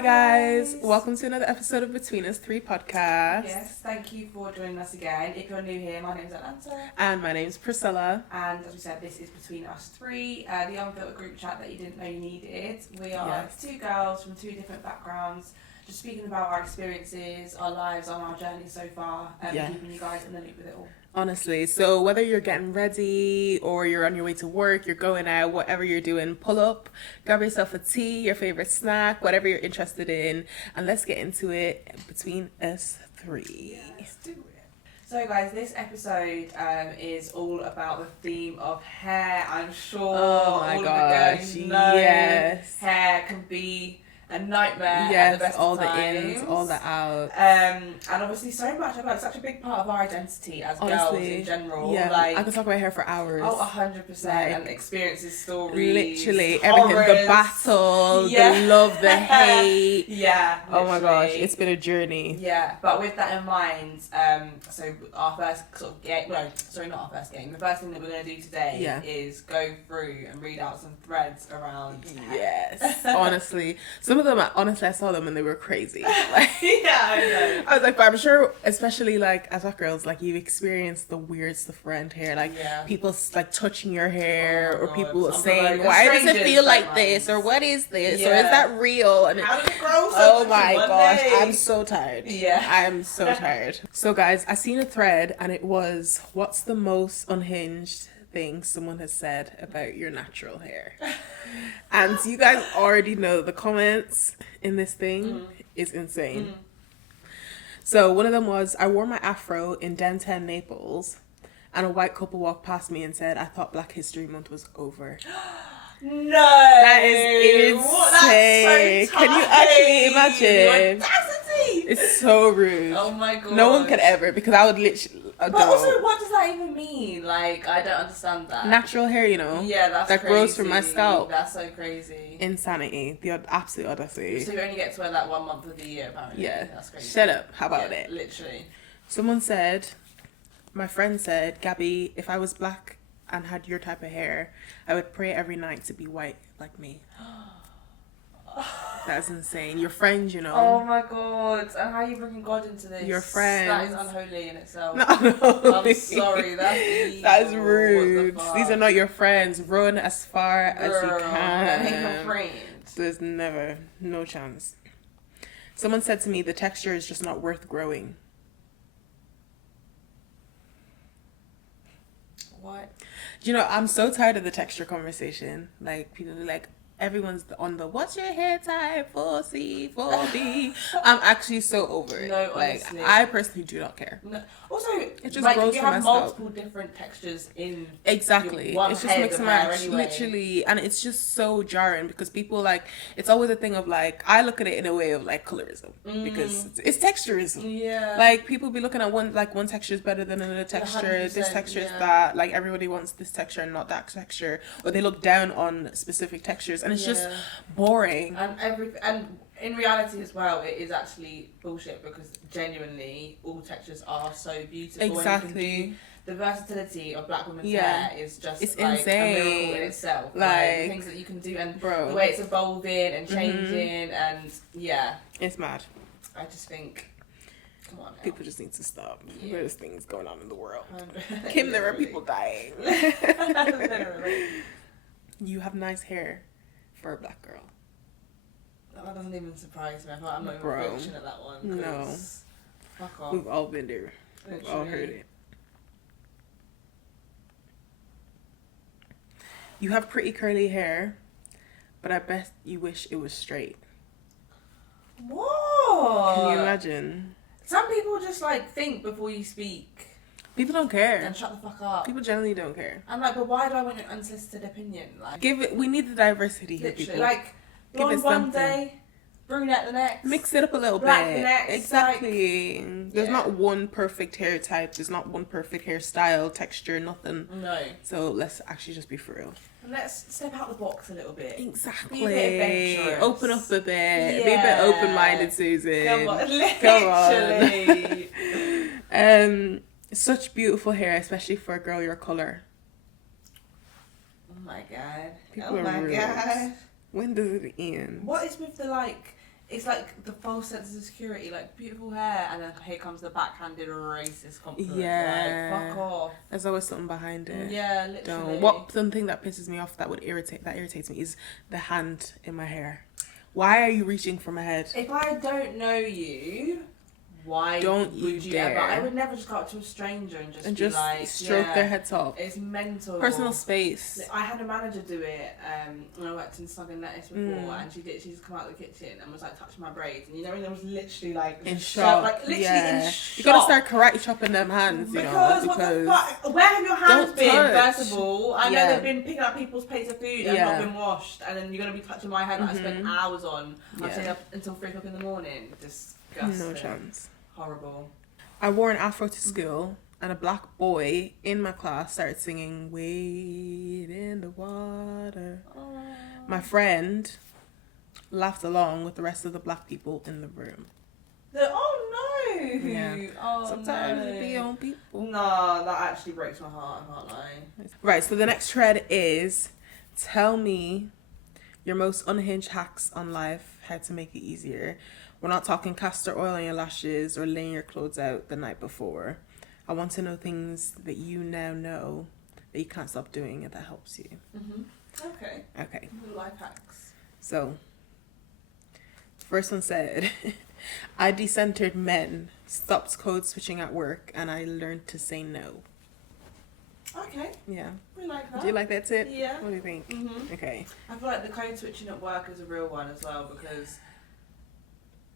Hi guys, welcome to another episode of Between Us Three podcast. Yes, thank you for joining us again. If you're new here, my name's Atlanta. And my name's Priscilla. And as we said, this is Between Us Three, the unfiltered group chat that you didn't know you needed. We are two girls from two different backgrounds, just speaking about our experiences, our lives, on our journey so far, and keeping you guys in the loop with it all. Honestly, so whether you're getting ready or you're on your way to work, you're going out, whatever you're doing, pull up, grab yourself a tea, your favorite snack, whatever you're interested in, and let's get into it Between Us Three. Yeah, let's do it. So guys, this episode is all about the theme of hair. I'm sure all of the girls know hair can be a nightmare. Yes, at the best all of the times. ins, all the outs. And obviously so much about such a big part of our identity as girls in general. Yeah, like, I could talk about hair for hours. Oh, 100%. And experiences, stories, literally horrors. everything. The battle, the love, the hate. Yeah. Oh my gosh, it's been a journey. Yeah, but with that in mind, so our first sort of game, not our first game. The first thing that we're going to do today is go through and read out some threads around hair. Yes, honestly. Some of them, honestly, I saw them and they were crazy. Like, yeah, I know. I was like, but I'm sure, especially like as black girls, like you've experienced the weird stuff around hair, like people like touching your hair, or people saying, like, "Why does it feel like this?" or "What is this?" or "Is that real?" And how did it grow? Oh my gosh, I'm so tired. Yeah, I'm so tired. So guys, I seen a thread and it was, "What's the most unhinged thing someone has said about your natural hair?" And you guys already know the comments in this thing is insane. So one of them was, "I wore my afro in Den 10 Naples and a white couple walked past me and said, I thought Black History Month was over." No, that is insane. That's so Can you actually imagine? Audacity. It's so rude. Oh my god. No one could ever, because I would literally. But also, what does that even mean? Like, I don't understand that. Natural hair, you know. Yeah, that's that crazy. Grows from my scalp. That's so crazy. Insanity. The absolute audacity. So you only get to wear that 1 month of the year, apparently. Yeah. That's crazy. Shut up. How about it? Literally. Someone said, my friend said, "Gabby, if I was black and had your type of hair, I would pray every night to be white like me." That's insane. Your friends, you know. Oh my god. And how are you bringing God into this? Your friends. That is unholy in itself. Not unholy. I'm sorry. That's evil. That is rude. These are not your friends. Run as far as you can. They ain't your friends. There's no chance. Someone said to me, "The texture is just not worth growing." What? You know, I'm so tired of the texture conversation. Like, people are like, everyone's on the "what's your hair type, 4C, 4B." I'm actually so over it. No, honestly. Like, I personally do not care. No. Also, it just like, grows you from have my multiple different textures in exactly. one It's just mix and match, anyway. literally, and it's just so jarring because people like, it's always a thing of like, I look at it in a way of like colorism because it's texturism. Yeah, like people be looking at one texture is better than another texture. This texture is that. Like everybody wants this texture and not that texture, or they look down on specific textures, and it's just boring. And in reality as well, it is actually bullshit because genuinely all textures are so beautiful. Exactly. The versatility of black women's hair is just it's like insane. a miracle in itself. Like the things that you can do and the way it's evolving and changing and it's mad. I just think, come on now. People just need to stop. There's things going on in the world. Kim, there are people dying. Literally. You have nice hair for a black girl. That doesn't even surprise me. I'm not even flinching at that one. No. Fuck off. We've all been there. We've all heard it. You have pretty curly hair, but I bet you wish it was straight. What? Can you imagine? Some people just like think before you speak. People don't care. And shut the fuck up. People generally don't care. I'm like, but why do I want your unsolicited opinion? Like, we need the diversity here, literally, people. like, blonde one day, brunette the next. Mix it up a little black bit. The next. Exactly. Like, there's not one perfect hair type. There's not one perfect hairstyle, texture, nothing. No. So let's actually just be for real. And let's step out the box a little bit. Exactly. Be a bit adventurous. Open up a bit. Be a bit open-minded, Susan. Come on. Literally. Come on. Such beautiful hair, especially for a girl your colour. Oh my god. People are rude. God. When does it end? What is with the like it's like the false sense of security, like beautiful hair, and then here comes the backhanded racist compliment. Yeah. Like, fuck off. There's always something behind it. Yeah, literally. Something that pisses me off that irritates me is the hand in my hair. Why are you reaching for my head? If I don't know you, why don't would you dare? ever? I would never just go up to a stranger and be like, stroke their heads up. It's mental. Personal space. I had a manager do it when I worked in Southern Lettuce before, and she just come out of the kitchen and was like touching my braids, and you know when there was literally like in shock, like literally in shock. You gotta start karate chopping them hands, because what the fuck? Where have your hands been? First of all, I know they've been picking up people's plates of food and not been washed, and then you're gonna be touching my head that I spent hours on. I stayed up until 3 o'clock in the morning. Disgusting. No chance. Horrible. I wore an afro to school, and a black boy in my class started singing "Wade in the Water." Oh. My friend laughed along with the rest of the black people in the room. Oh no! Yeah. Oh, sometimes it be on people. No, that actually breaks my heart. I can't lie. Right. So the next thread is, tell me your most unhinged hacks on life, how to make it easier. We're not talking castor oil on your lashes or laying your clothes out the night before. I want to know things that you now know that you can't stop doing and that helps you. Okay. Life hacks. So, first one said, I decentered men, stopped code switching at work, and I learned to say no. Okay. Yeah. We like that. Do you like that tip? Yeah. What do you think? Okay. I feel like the code switching at work is a real one as well because...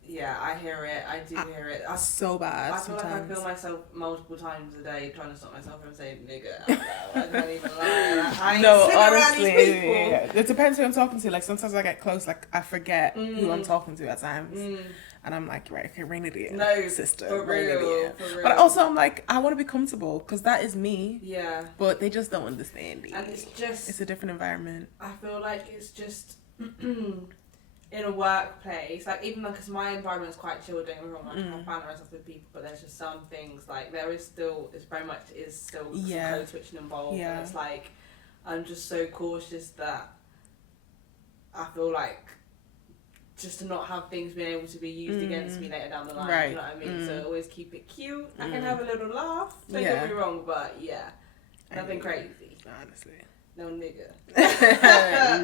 Yeah, I hear it. I do hear it. That's so bad. I feel sometimes. like I feel myself multiple times a day trying to stop myself from saying nigger out loud. I can't even lie. I ain't sitting around these people. Yeah. It depends who I'm talking to. Like sometimes I get close, like I forget who I'm talking to at times, and I'm like, right, okay, rein it in, no, sister, for real. But also I'm like, I want to be comfortable because that is me. Yeah. But they just don't understand it. And it's a different environment. I feel like it's just. In a workplace, like even though because my environment is quite chilled, don't get me wrong, like I have fun and stuff with people, but there's just some things like it's very much some code switching involved, and it's like I'm just so cautious that I feel like just to not have things being able to be used against me later down the line. Right. Do you know what I mean? So always keep it cute. I can have a little laugh. Don't get me wrong, but nothing crazy. Honestly, no nigga.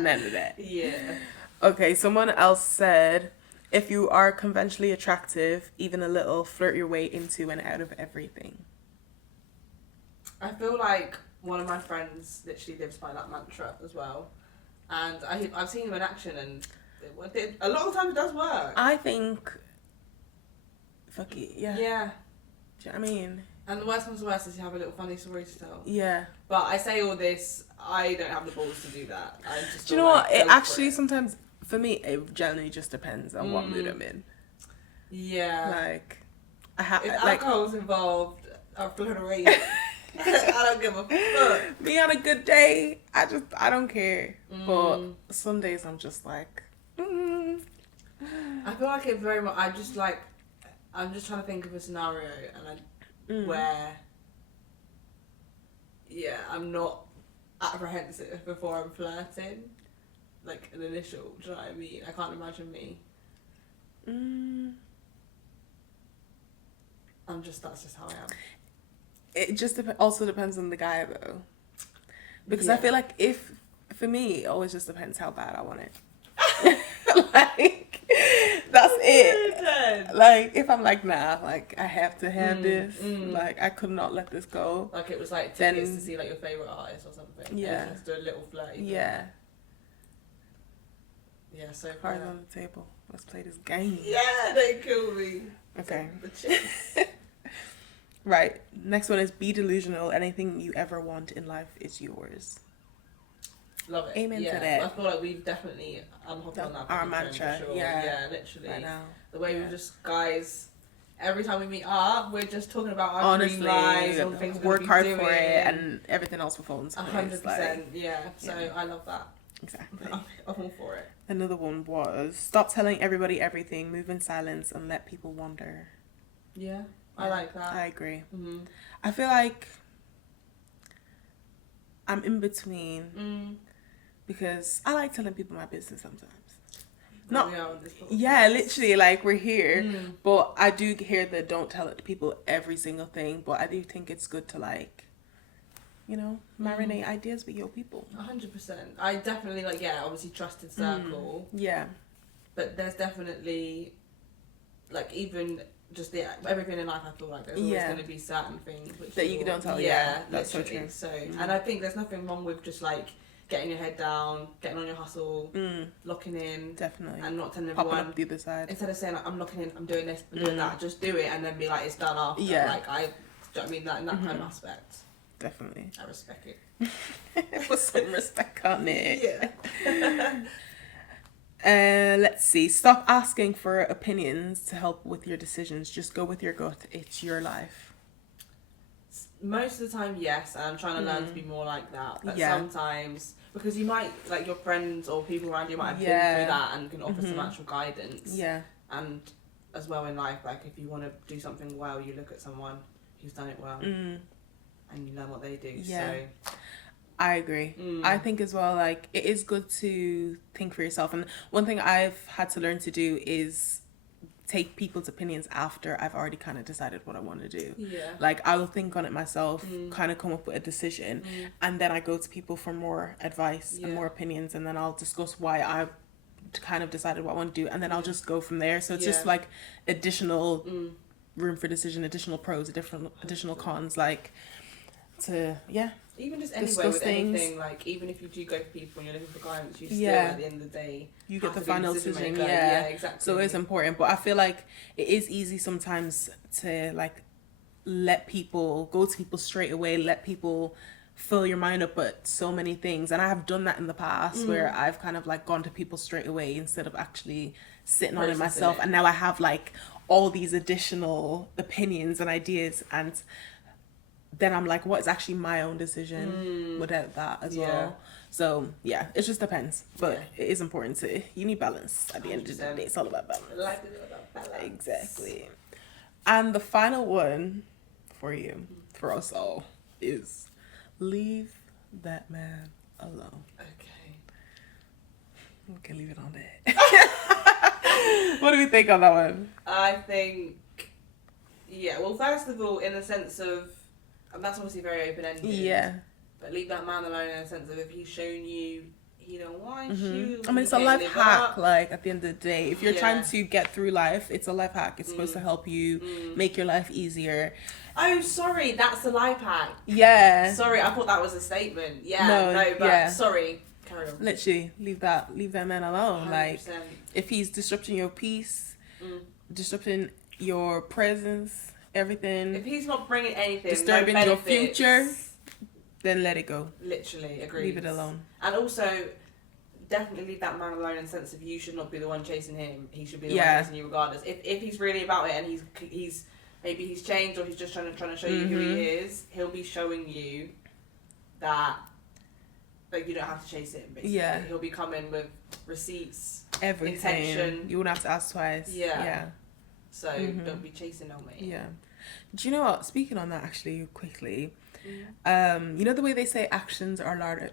None of that. Yeah. Okay, someone else said, if you are conventionally attractive, even a little, flirt your way into and out of everything. I feel like one of my friends literally lives by that mantra as well. And I've seen him in action and a lot of the time it does work. I think, fuck it, yeah. Yeah. Do you know what I mean? And the worst comes to worst is you have a little funny story to tell. Yeah. But I say all this, I don't have the balls to do that. I just do you know what? It actually sometimes... For me, it generally just depends on what mood I'm in. Yeah. Like, if alcohol's involved, I'll flirt away. I don't give a fuck. Me on a good day, I don't care. But some days I'm just like, I feel like it very much. I'm just trying to think of a scenario where, I'm not apprehensive before I'm flirting. Like an initial, do you know what I mean? I can't imagine me. That's just how I am. It just also depends on the guy though. Because I feel like for me, it always just depends how bad I want it. Like, that's it. Like, if I'm like, nah, like, I have to have this. Like, I could not let this go. Like, it was like tickets to see like your favourite artist or something. Yeah. Just do a little flirty. Yeah. Yeah, so cards on the table. Let's play this game. Yeah, they kill me. Okay. The chips. Right. Next one is be delusional. Anything you ever want in life is yours. Love it. Amen to that. I feel like we've definitely hopped on that. Our mantra. Sure. Yeah. Yeah, literally. Right now. The way we just, guys, every time we meet up, we're just talking about our dream lives, all the things work hard doing, for it, and everything else will fall into place. 100%. Yeah. So I love that. Exactly. I'm all for it. Another one was stop telling everybody everything, move in silence, and let people wonder. Yeah, I like that. I agree. Mm-hmm. I feel like I'm in between because I like telling people my business sometimes. Not, we are on this podcast. yeah, literally, like, we're here. But I do hear the don't tell it to people every single thing. But I do think it's good to, like, you know, marinate ideas with your people. 100%. I definitely, like, yeah, obviously trusted circle. Yeah. But there's definitely, like, even just everything in life, I feel like there's always going to be certain things which that you don't tell. Yeah, that's so true. So, and I think there's nothing wrong with just, like, getting your head down, getting on your hustle, locking in. Definitely. And not telling Popping everyone. up the other side. Instead of saying, like, I'm locking in, I'm doing this, I'm doing that, just do it and then be like, it's done after. Yeah. Like, do you know what I mean? That kind of aspect. Definitely. I respect it. Put some respect on it. Yeah. Let's see. Stop asking for opinions to help with your decisions. Just go with your gut. It's your life. Most of the time, yes, and I'm trying to learn to be more like that. But Yeah. sometimes, because you might, like, your friends or people around you might have been through that and can offer some actual guidance. Yeah. And as well in life, like, if you want to do something well, you look at someone who's done it well and you learn what they do. Yeah. So I agree. I think as well, like, it is good to think for yourself. And one thing I've had to learn to do is take people's opinions after I've already kind of decided what I want to do. Yeah. Like, I will think on it myself, kind of come up with a decision, and then I go to people for more advice and more opinions, and then I'll discuss why I kind of decided what I want to do, and then I'll just go from there. So it's just like additional room for decision, additional pros, additional cons, like, to even just anywhere discuss with things. anything, like, even if you do go to people and you're looking for guidance, you still at the end of the day you get have the to be final decision decision. maker. Yeah, exactly. So it's important, but I feel like it is easy sometimes to, like, let people go to people straight away, let people fill your mind up with so many things. And I have done that in the past where I've kind of, like, gone to people straight away instead of actually sitting on it myself. And now I have, like, all these additional opinions and ideas, and then I'm like, what is actually my own decision without that as well? So yeah, it just depends, but it is important to, you need balance at the end of the day. It's all about balance. Life is all about balance. Exactly. And the final one for you, for us all, is leave that man alone. Okay, leave it on that. What do we think on that one? I think, well, first of all, in the sense of, and that's obviously very open-ended. Yeah. But leave that man alone in the sense of, if he's shown you he don't want you. I mean, it's a life hack, like, at the end of the day. If you're trying to get through life, it's a life hack. It's supposed to help you make your life easier. Oh, sorry, that's the life hack. Yeah. Sorry, I thought that was a statement. Sorry. Carry on. Literally, leave that man alone. 100%. Like, if he's disrupting your peace, disrupting your presence, everything. If he's not bringing anything, disturbing your future, then let it go. Literally, agree. Leave it alone. And also, definitely leave that man alone in the sense of, you should not be the one chasing him. He should be the one chasing you regardless. If he's really about it and he's maybe he's changed, or he's just trying to show you who he is, he'll be showing you that, like, you don't have to chase him, basically. Yeah. He'll be coming with receipts, everything. Intention. You wouldn't have to ask twice. Yeah. So don't be chasing no man. Yeah. Do you know what? Speaking on that, actually, quickly, you know the way they say actions are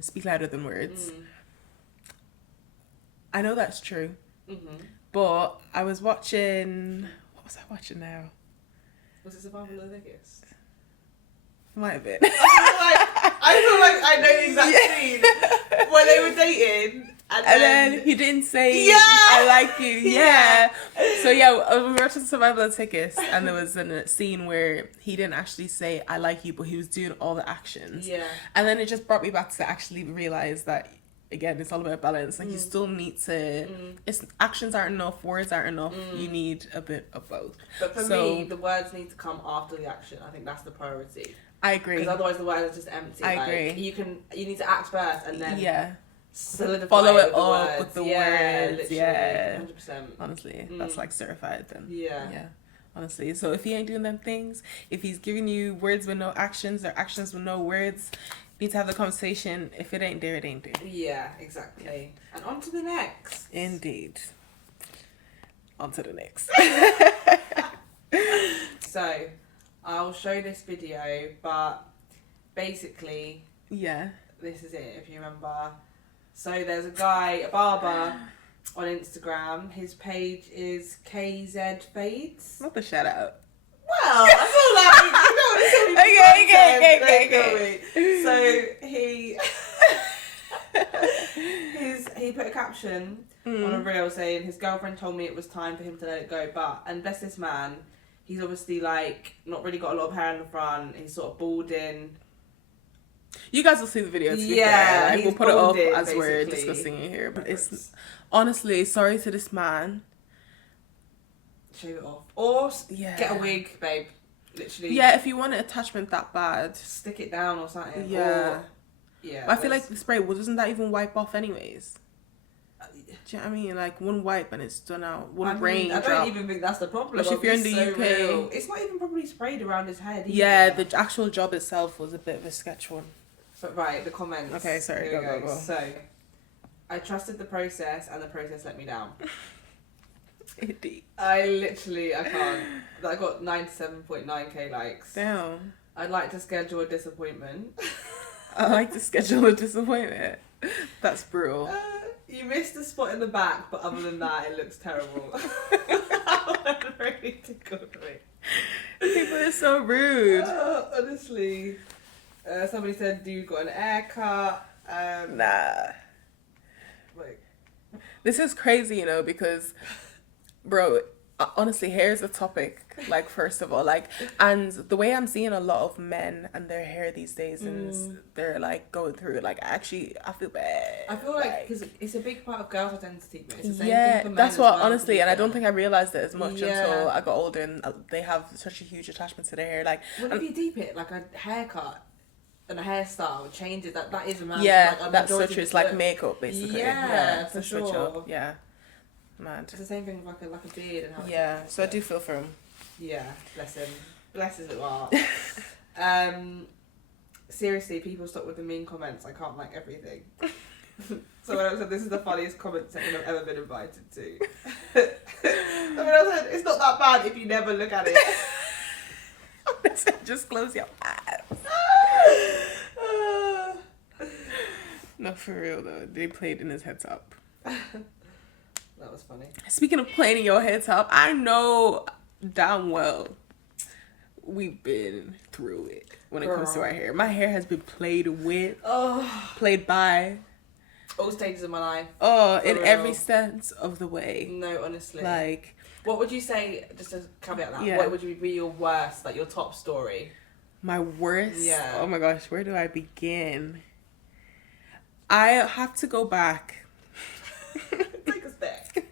speak louder than words? I know that's true. But I was watching, what was I watching now? Was it Survival of the Fittest? Might have been. I feel like I know the exact scene where they were dating. And then he didn't say, I like you. Yeah. So we were watching Survival of the Fittest, and there was a scene where he didn't actually say, I like you, but he was doing all the actions. Yeah. And then it just brought me back to actually realize that, again, it's all about balance. Like, you still need to, actions aren't enough, words aren't enough. You need a bit of both. But for me, the words need to come after the action. I think that's the priority. I agree. Because otherwise the words are just empty. I agree. You need to act first and then solidify follow it up words. with the words. Literally, 100%. Honestly, that's like certified then. Yeah. Honestly, so if he ain't doing them things, if he's giving you words with no actions or actions with no words, you need to have the conversation. If it ain't there, it ain't there. Yeah, exactly. And on to the next. Indeed. On to the next. So, I'll show this video, but basically, this is it, if you remember. So there's a guy, a barber, on Instagram. His page is KZ Fades. Not the shout out. Well, I feel like okay. So he put a caption on a reel saying his girlfriend told me it was time for him to let it go, and bless this man, he's obviously like not really got a lot of hair in the front. He's sort of balding. You guys will see the video. Yeah, like, we'll put it up as basically. We're discussing it here. But it's honestly, sorry to this man. Shave it off, or get a wig, babe. Literally. Yeah, if you want an attachment that bad, stick it down or something. Yeah. Yeah. But I feel like the spray, doesn't that even wipe off anyways? Do you know what I mean? Like one wipe and it's done out. One rain I don't even think that's the problem. Especially if you're in the UK. Real. It's not even probably sprayed around his head either. Yeah, the actual job itself was a bit of a sketch one. But right, the comments. Okay, sorry, go. So, I trusted the process and the process let me down. Indeed. I can't. I got 97.9k likes. Damn. I'd like to schedule a disappointment. I like to schedule a disappointment. That's brutal. You missed a spot in the back, but other than that, it looks terrible. Really tickled me. People are so rude. Honestly. Somebody said, "Dude got an haircut." Nah. Like, this is crazy, you know, because, bro, honestly, hair is a topic. Like, first of all, like, and the way I'm seeing a lot of men and their hair these days, and they're like going through it. Like, I feel bad. I feel like because it's a big part of girls' identity, but it's the same yeah, thing for men that's what well, honestly, and I don't think I realized it as much Yeah. until I got older, and they have such a huge attachment to their hair. Like, well, if you deep it, like a haircut and a hairstyle changes, that is a man. yeah, like, that's so true. It's like makeup, basically. Yeah, for it's a switch sure. up. Yeah, mad. It's the same thing with like a beard and how. Yeah, so I do feel for him. Yeah, bless him. Bless his little heart. Seriously, people stop with the mean comments. I can't like everything. So when I said this is the funniest comment section I've ever been invited to. I said it's not that bad if you never look at it. Just close your eyes. No, for real though. They played in his head top. That was funny. Speaking of playing in your head top, I know damn well we've been through it when it comes to our hair. My hair has been played with, played by. All stages of my life. Oh, in every sense of the way. No, honestly. Like, what would you say, just to caveat that, yeah. what would be your worst, like your top story? My worst? Yeah. Oh my gosh, where do I begin? I have to go back. Take us back.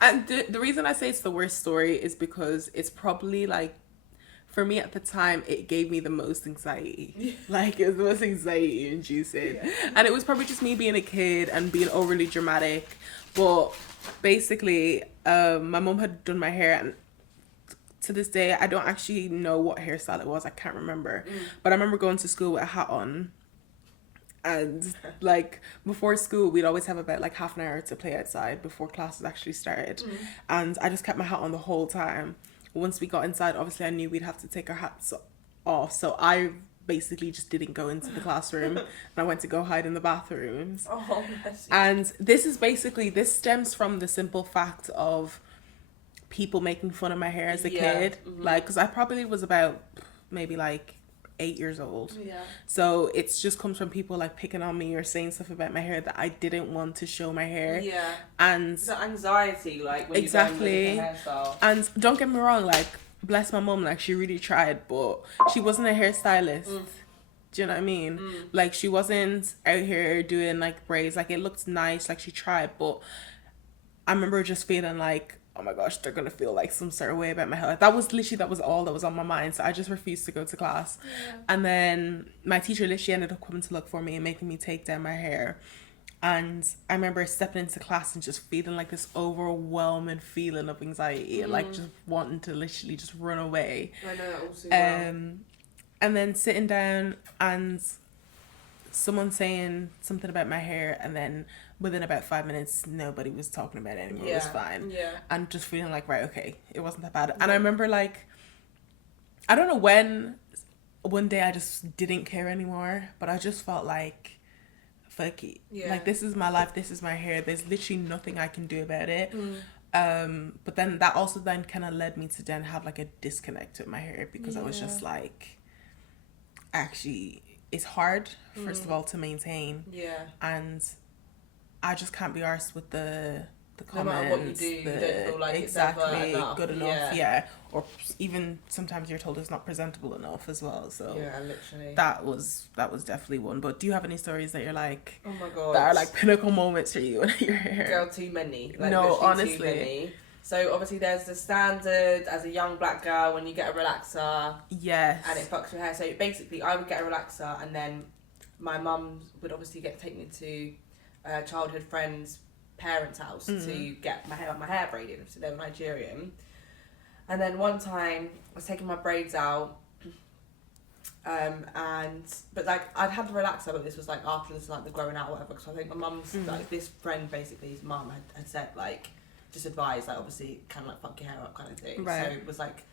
And the reason I say it's the worst story is because it's probably like, for me at the time, it gave me the most anxiety. Like, it was the most anxiety inducing. Yeah. And it was probably just me being a kid and being overly dramatic. But basically, my mom had done my hair, and to this day, I don't actually know what hairstyle it was. I can't remember. But I remember going to school with a hat on. And like before school, we'd always have about like half an hour to play outside before classes actually started. And I just kept my hat on the whole time. Once we got inside, obviously I knew we'd have to take our hats off. So I basically just didn't go into the classroom and I went to go hide in the bathrooms. Oh, and this stems from the simple fact of people making fun of my hair as a kid. Like, because I probably was about maybe like 8 years old. Yeah. So it's just comes from people like picking on me or saying stuff about my hair that I didn't want to show my hair. Yeah. And the anxiety, like when exactly. you're going with the hairstyle. And don't get me wrong, like bless my mom, like she really tried, but she wasn't a hairstylist. Do you know what I mean? Like she wasn't out here doing like braids. Like it looked nice, like she tried, but I remember just feeling like, oh my gosh, they're gonna feel like some sort of way about my hair. That was all that was on my mind. So I just refused to go to class. And then my teacher literally ended up coming to look for me and making me take down my hair. And I remember stepping into class and just feeling like this overwhelming feeling of anxiety, like just wanting to literally just run away. I know that also well. And then sitting down and someone saying something about my hair, and then within about 5 minutes, nobody was talking about it anymore. It was fine. Yeah. And just feeling like, right, okay, it wasn't that bad. And I remember like, I don't know when, one day I just didn't care anymore, but I just felt like fuck it. Yeah. Like, this is my life, this is my hair. There's literally nothing I can do about it. But then that also then kind of led me to then have like a disconnect with my hair, because I was just like, actually, it's hard, first of all, to maintain. Yeah. And I just can't be arsed with the comments. No matter what you do, you don't feel like exactly, it's ever enough. good enough. Yeah. Or even sometimes you're told it's not presentable enough as well. So yeah, literally. that was definitely one. But do you have any stories that you're like, oh my god, that are like pinnacle moments for you in your hair? Girl, too many. Like, no, honestly. Too many. So obviously there's the standard as a young black girl when you get a relaxer. Yes. And it fucks your hair. So basically I would get a relaxer, and then my mum would obviously take me to a childhood friend's parents' house to get my hair braided. So they were Nigerian. And then one time I was taking my braids out, but like I'd had the relaxer, but this was like after this, like the growing out or whatever, because I think my mum's like, this friend, basically his mum had said like, just advised, like obviously kind of like fuck your hair up kind of thing. Right. So it was like,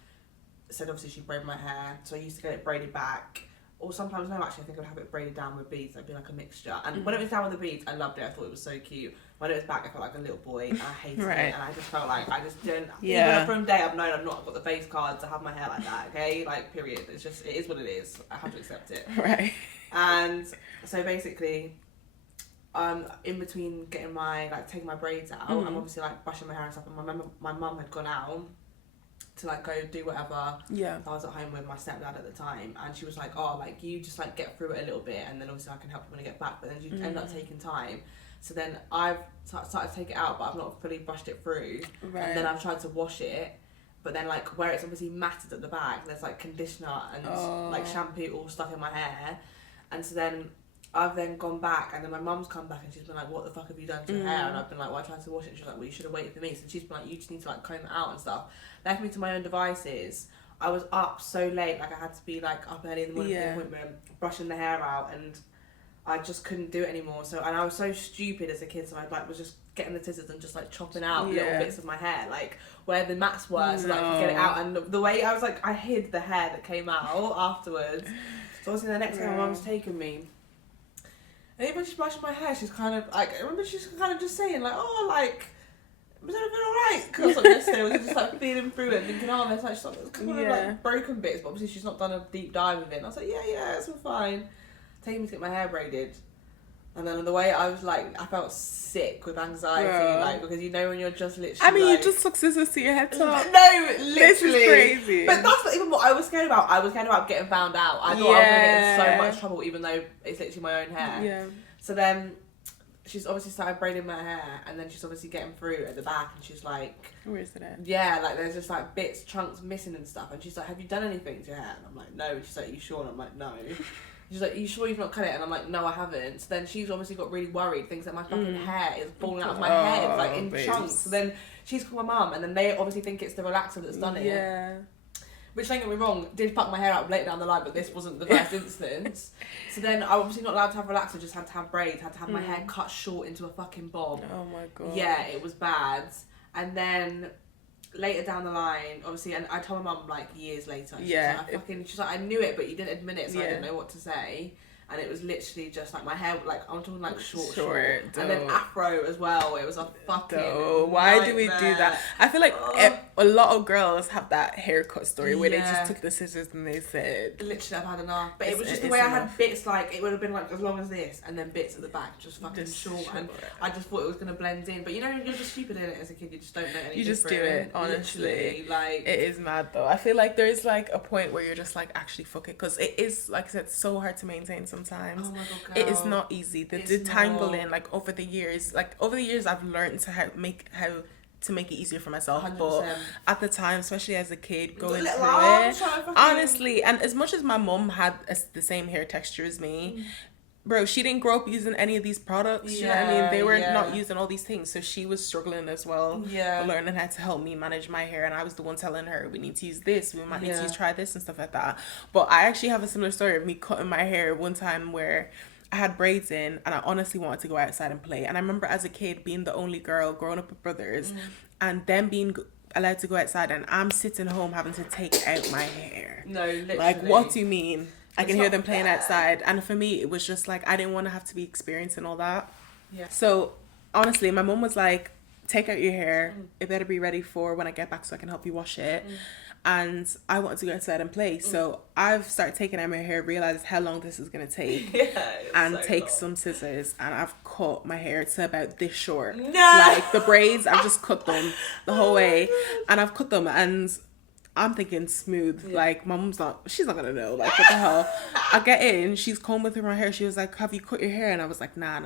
said obviously she'd braid my hair, so I used to get it braided back, or sometimes no, actually I think I'd have it braided down with beads. It'd be like a mixture. And when it was down with the beads, I loved it. I thought it was so cute. When it was back, I felt like a little boy, and I hated it. And I just felt like I just didn't. Yeah. Even from day I've known I've not got the face card to have my hair like that. Okay, like period. It's just, it is what it is. I have to accept it. Right. And so basically, in between getting my taking my braids out, I'm obviously like brushing my hair and stuff. And my mum had gone out to like go do whatever. Yeah. I was at home with my stepdad at the time, and she was like, "Oh, like you just like get through it a little bit, and then obviously I can help you when I get back." But then you end up taking time. So then I've started to take it out, but I've not fully brushed it through. Right. And then I've tried to wash it, but then like where it's obviously matted at the back, there's like conditioner and like shampoo all stuck in my hair. And so then I've then gone back, and then my mum's come back and she's been like, "What the fuck have you done to your hair?" And I've been like, "Well, I tried to wash it." And she's like, "Well, you should have waited for me." So she's been like, "You just need to like comb it out and stuff." Left me to my own devices. I was up so late, like I had to be like up early in the morning for the appointment, brushing the hair out, and I just couldn't do it anymore. So, and I was so stupid as a kid, so I like was just getting the scissors and just like chopping out little bits of my hair, like where the mats were, so that I could get it out. And the way I was like, I hid the hair that came out afterwards. So obviously the next time my mum's taken me, and even when she's brushing my hair, she's kind of like, I remember she's kind of just saying like, "Oh, like, was everything alright?" Because like yesterday I was just like feeling through it, thinking, "Oh, there's like a couple of like broken bits," but obviously she's not done a deep dive with it. And I was like, yeah, it's all fine. Taking me to get my hair braided, and then the way I was like, I felt sick with anxiety, like, because you know when you're just literally. I mean, like, you just took scissors to your head top. No, literally. This is crazy. But that's not even what I was scared about. I was scared about getting found out. I thought I was gonna get in so much trouble, even though it's literally my own hair. Yeah. So then she's obviously started braiding my hair, and then she's obviously getting through at the back, and she's like, "Where is it at?" Yeah, like there's just like bits, chunks missing and stuff. And she's like, "Have you done anything to your hair?" And I'm like, "No." And she's like, "You sure?" And I'm like, "No." She's like, "Are you sure you've not cut it?" And I'm like, "No, I haven't." So then she's obviously got really worried, thinks that my fucking hair is falling out of my head, like in chunks. So then she's called my mum, and then they obviously think it's the relaxer that's done it. Yeah. Which, don't get me wrong, did fuck my hair up later down the line, but this wasn't the first instance. So then I was obviously not allowed to have relaxer, just had to have braids, had to have my hair cut short into a fucking bob. Oh my god. Yeah, it was bad. And then later down the line, obviously, and I told my mum like years later. She's like, "I knew it, but you didn't admit it, so I didn't know what to say." And it was literally just like my hair, like I'm talking like short, and then afro as well. It was a fucking Why nightmare. do we do that? I feel like a lot of girls have that haircut story where they just took the scissors and they said, "Literally, I've had enough." But it was just the way I had bits, like it would have been like as long as this, and then bits at the back just fucking short. And I just thought it was gonna blend in. But you know, you're just stupid in it as a kid. You just don't know any. You just do it. Honestly, literally, like it is mad though. I feel like there's like a point where you're just like, actually fuck it, because it is, like I said, so hard to maintain sometimes. Oh my god, girl. It is not easy. The detangling, like over the years, I've learned to make it easier for myself. 100%. But at the time, especially as a kid, going through it, honestly, and as much as my mum had the same hair texture as me, bro, she didn't grow up using any of these products. You know what I mean? They were not using all these things, so she was struggling as well. Yeah, learning how to help me manage my hair, and I was the one telling her, "We need to use this. We might need to try this and stuff like that." But I actually have a similar story of me cutting my hair one time where I had braids in, and I honestly wanted to go outside and play. And I remember as a kid being the only girl, growing up with brothers, and them being allowed to go outside, and I'm sitting home having to take out my hair. No, literally. Like, what do you mean? I It's can hear not them playing bad. outside. And for me, it was just like, I didn't want to have to be experiencing all that. Yeah. So honestly, my mum was like, take out your hair. It better be ready for when I get back so I can help you wash it. And I wanted to go outside and play. So I've started taking out my hair, realized how long this is going to take. And so take long. some scissors. And I've cut my hair to about this short. No! Like the braids, I've just cut them the whole way. God. And I've cut them and I'm thinking smooth. Yeah. Like, my mum's she's not gonna know. Like, what the hell? I get in, she's combing through my hair. She was like, have you cut your hair? And I was like, nah.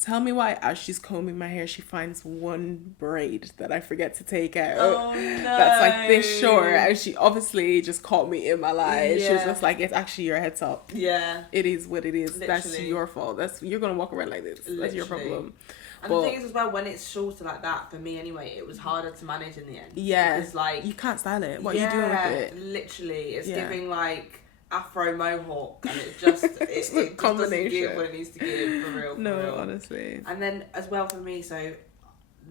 Tell me why, as she's combing my hair, she finds one braid that I forget to take out. Oh, no. That's like this short. And she obviously just caught me in my lie. She was Yeah. just like, it's actually your head top. Yeah. It is what it is. That's Literally. your fault. You're gonna walk around like this. That's your Literally. problem. And the thing is as well, when it's shorter like that, for me anyway, it was harder to manage in the end. Yeah. Because like... You can't style it. What are you doing with it? Literally. It's Yeah. giving like Afro Mohawk, and it just... it just doesn't give what it needs to give, for real. No, real. honestly. And then as well for me, so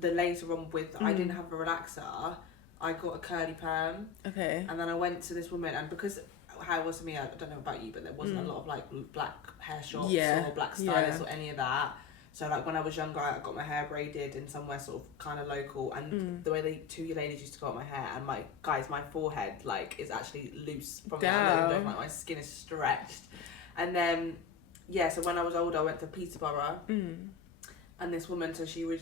the later on with... I didn't have a relaxer, I got a curly perm. Okay. And then I went to this woman, and because how it was for me, I don't know about you, but there wasn't a lot of like black hair shops or black stylists or any of that. So like when I was younger, I got my hair braided in somewhere sort of kind of local, and the way they two ladies used to cut my hair, and my forehead like is actually loose from the outside, like my skin is stretched. And then so when I was older, I went to Peterborough, and this woman,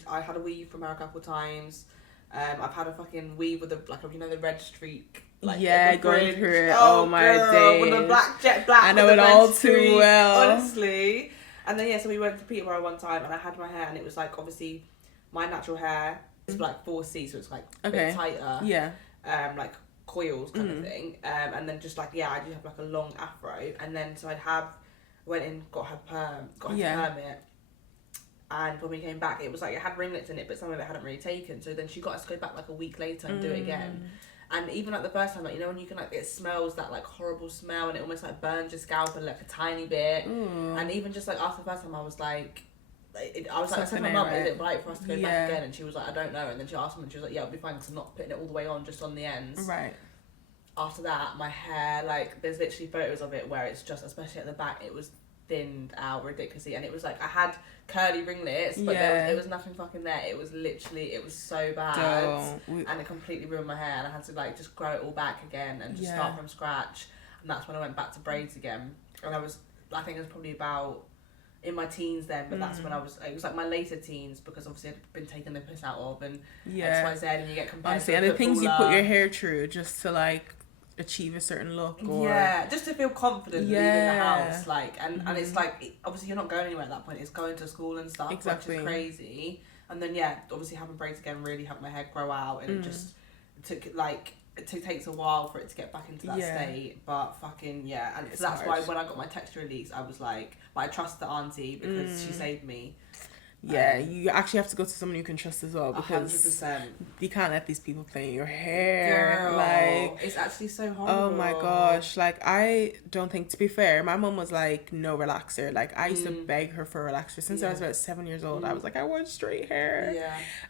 I had a weave from her a couple of times. I've had a fucking weave with the red streak. Like, going through it. Oh my days. With the jet black. I know with it the all red too streak, well. Honestly. And then so we went to Peterborough one time, and I had my hair, and it was like obviously my natural hair is like 4C, so it's like a bit tighter. Yeah. Like coils kind of thing. And then just like I do have like a long afro, and then so went in, got her to perm it. And when we came back, it was like it had ringlets in it, but some of it hadn't really taken. So then she got us to go back like a week later and do it again. And even like the first time, like when you can like it smells that like horrible smell, and it almost like burns your scalp like a tiny bit. And even just like after the first time, I was like, I said to my mum, is it right for us to go back again? And she was like, I don't know. And then she asked me, and she was like, yeah, it'll be fine because I'm not putting it all the way on, just on the ends. Right. After that, my hair, like there's literally photos of it where it's just, especially at the back, it was thinned out ridiculously, and it was like I had curly ringlets, but it was nothing fucking there. It was literally, it was so bad, and it completely ruined my hair, and I had to like just grow it all back again and just start from scratch. And that's when I went back to braids again, and I think it was probably about in my teens then, but that's when it was like my later teens, because obviously I'd been taking the piss out of and XYZ, and you get compared honestly, to and the things you put your hair through just to like achieve a certain look, or just to feel confident leaving the house, like, and it's like obviously you're not going anywhere at that point, it's going to school and stuff, which is crazy. And then obviously having braids again really helped my hair grow out, and it just took like it takes a while for it to get back into that state, but fucking and so that's why when I got my texture release, I was like, but I trust the auntie because she saved me. You actually have to go to someone you can trust as well, because 100%. you can't let these people play in your hair. Girl, like, it's actually so horrible. Oh my gosh, like I don't think, to be fair, my mum was like, no relaxer. Like I used to beg her for a relaxer since I was about 7 years old. I was like, I want straight hair.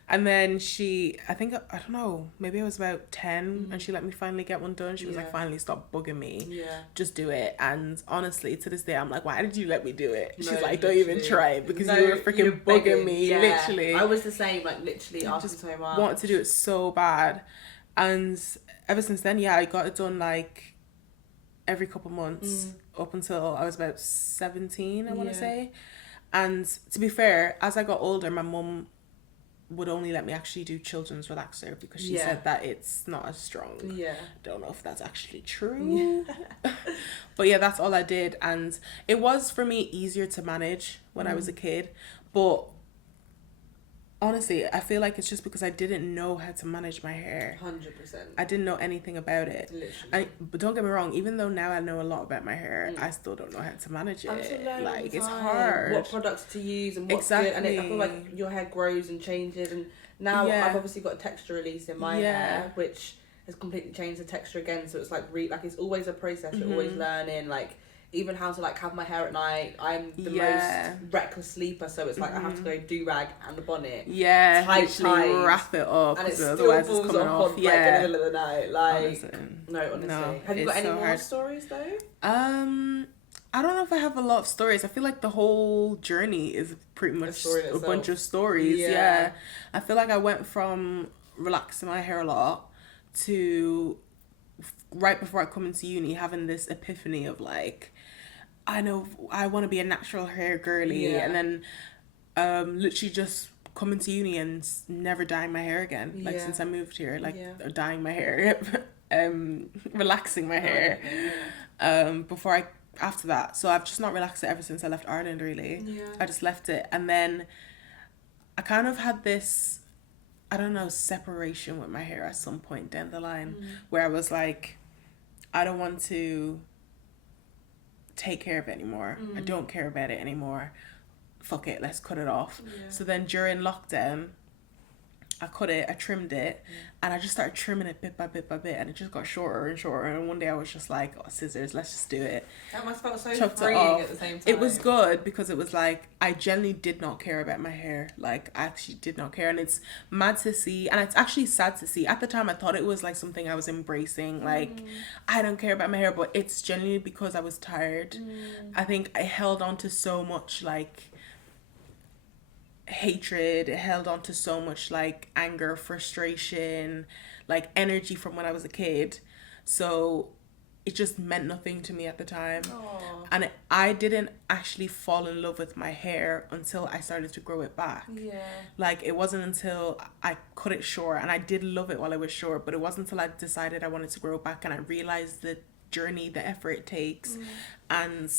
And then I don't know, maybe I was about 10 and she let me finally get one done. She was like, finally stop bugging me. Just do it. And honestly, to this day, I'm like, why did you let me do it? She's like, don't even try it, because you were freaking bugging me. Literally. I was the same, like literally asking just so much. Wanted to do it so bad. And ever since then, I got it done like every couple months up until I was about 17, I want to say. And to be fair, as I got older, my mum would only let me actually do children's relaxer, because she said that it's not as strong. Don't know if that's actually true. But that's all I did. And it was, for me, easier to manage when I was a kid. But honestly, I feel like it's just because I didn't know how to manage my hair. 100%. I didn't know anything about it. Literally. But don't get me wrong, even though now I know a lot about my hair, I still don't know how to manage it. Like, it's hard. What products to use and what's good. And I feel like your hair grows and changes. And now I've obviously got a texture release in my hair, which has completely changed the texture again. So it's like it's always a process. You're always learning. Like, even how to like have my hair at night. I'm the Yeah. most reckless sleeper, so it's like I have to go do-rag and the bonnet. Yeah, tight literally ties, wrap it up, and it because still otherwise falls it's coming off. on like in the middle of the night. Like, honestly. No, Have you got it's any so more hard. stories though? I don't know if I have a lot of stories. I feel like the whole journey is pretty much story in a itself. bunch of stories. Yeah. I feel like I went from relaxing my hair a lot to right before I come into uni having this epiphany of like, I know I want to be a natural hair girly, and then literally just coming to uni and never dyeing my hair again. Like since I moved here, like dyeing my hair, relaxing my hair. After that, so I've just not relaxed it ever since I left Ireland. Really, I just left it, and then I kind of had this, I don't know, separation with my hair at some point down the line, where I was like, I don't want to take care of it anymore. I don't care about it anymore. Fuck it, let's cut it off. So then during lockdown, I cut it, I trimmed it, and I just started trimming it bit by bit by bit, and it just got shorter and shorter. And one day I was just like, oh, scissors, let's just do it. That must have felt so Chopped it freeing off. at the same time. It was good because it was like, I genuinely did not care about my hair. Like, I actually did not care. And it's mad to see, and it's actually sad to see. At the time, I thought it was like something I was embracing. Like, I don't care about my hair, but it's genuinely because I was tired. I think I held on to so much, like, hatred. It held on to so much like anger, frustration, like energy from when I was a kid. So it just meant nothing to me at the time. And I didn't actually fall in love with my hair until I started to grow it back. Like, it wasn't until I cut it short, and I did love it while it was short, but it wasn't until I decided I wanted to grow it back and I realized the journey, the effort it takes, and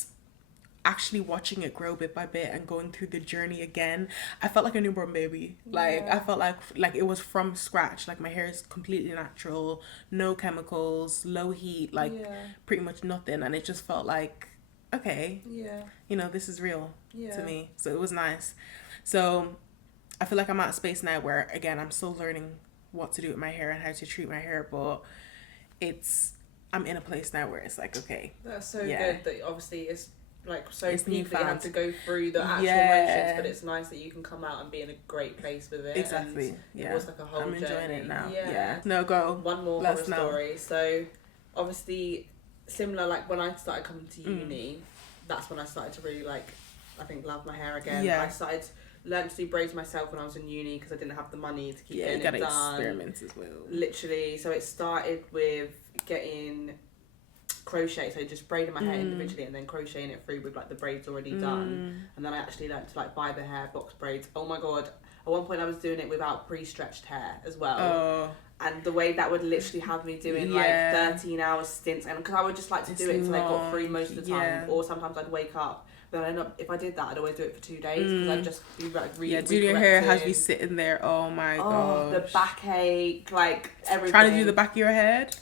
actually watching it grow bit by bit and going through the journey again. I felt like a newborn baby. Like, I felt like it was from scratch. Like, my hair is completely natural, no chemicals, low heat, like pretty much nothing. And it just felt like, okay, you know, this is real to me. So it was nice. So I feel like I'm at a space now where, again, I'm still learning what to do with my hair and how to treat my hair, but I'm in a place now where it's like, okay. That's so good that obviously it's like so It's deep that you have to go through the actual Yeah. motions, but it's nice that you can come out and be in a great place with it. Exactly. And Yeah. It was like a whole I'm enjoying journey. it now. Yeah. Yeah. No, go. One more Let's horror know. story. So obviously similar, like when I started coming to uni, that's when I started to really like, I think, love my hair again. Yeah. I started learned to do braids myself when I was in uni because I didn't have the money to keep Yeah, you getting gotta it done. experiment as well. Literally, so it started with getting crochet, so just braiding my hair individually and then crocheting it through with like the braids already done, and then I actually learned to like buy the hair box braids. Oh my god, at one point I was doing it without pre-stretched hair as well, and the way that would literally have me doing like 13-hour stints, and because I would just like to do it until I got through most of the time, or sometimes I'd wake up. Then I'd end up, if I did that, I'd always do it for 2 days because I'd just be like doing your hair has you sitting there. Oh my god, the backache, like everything. Trying to do the back of your head.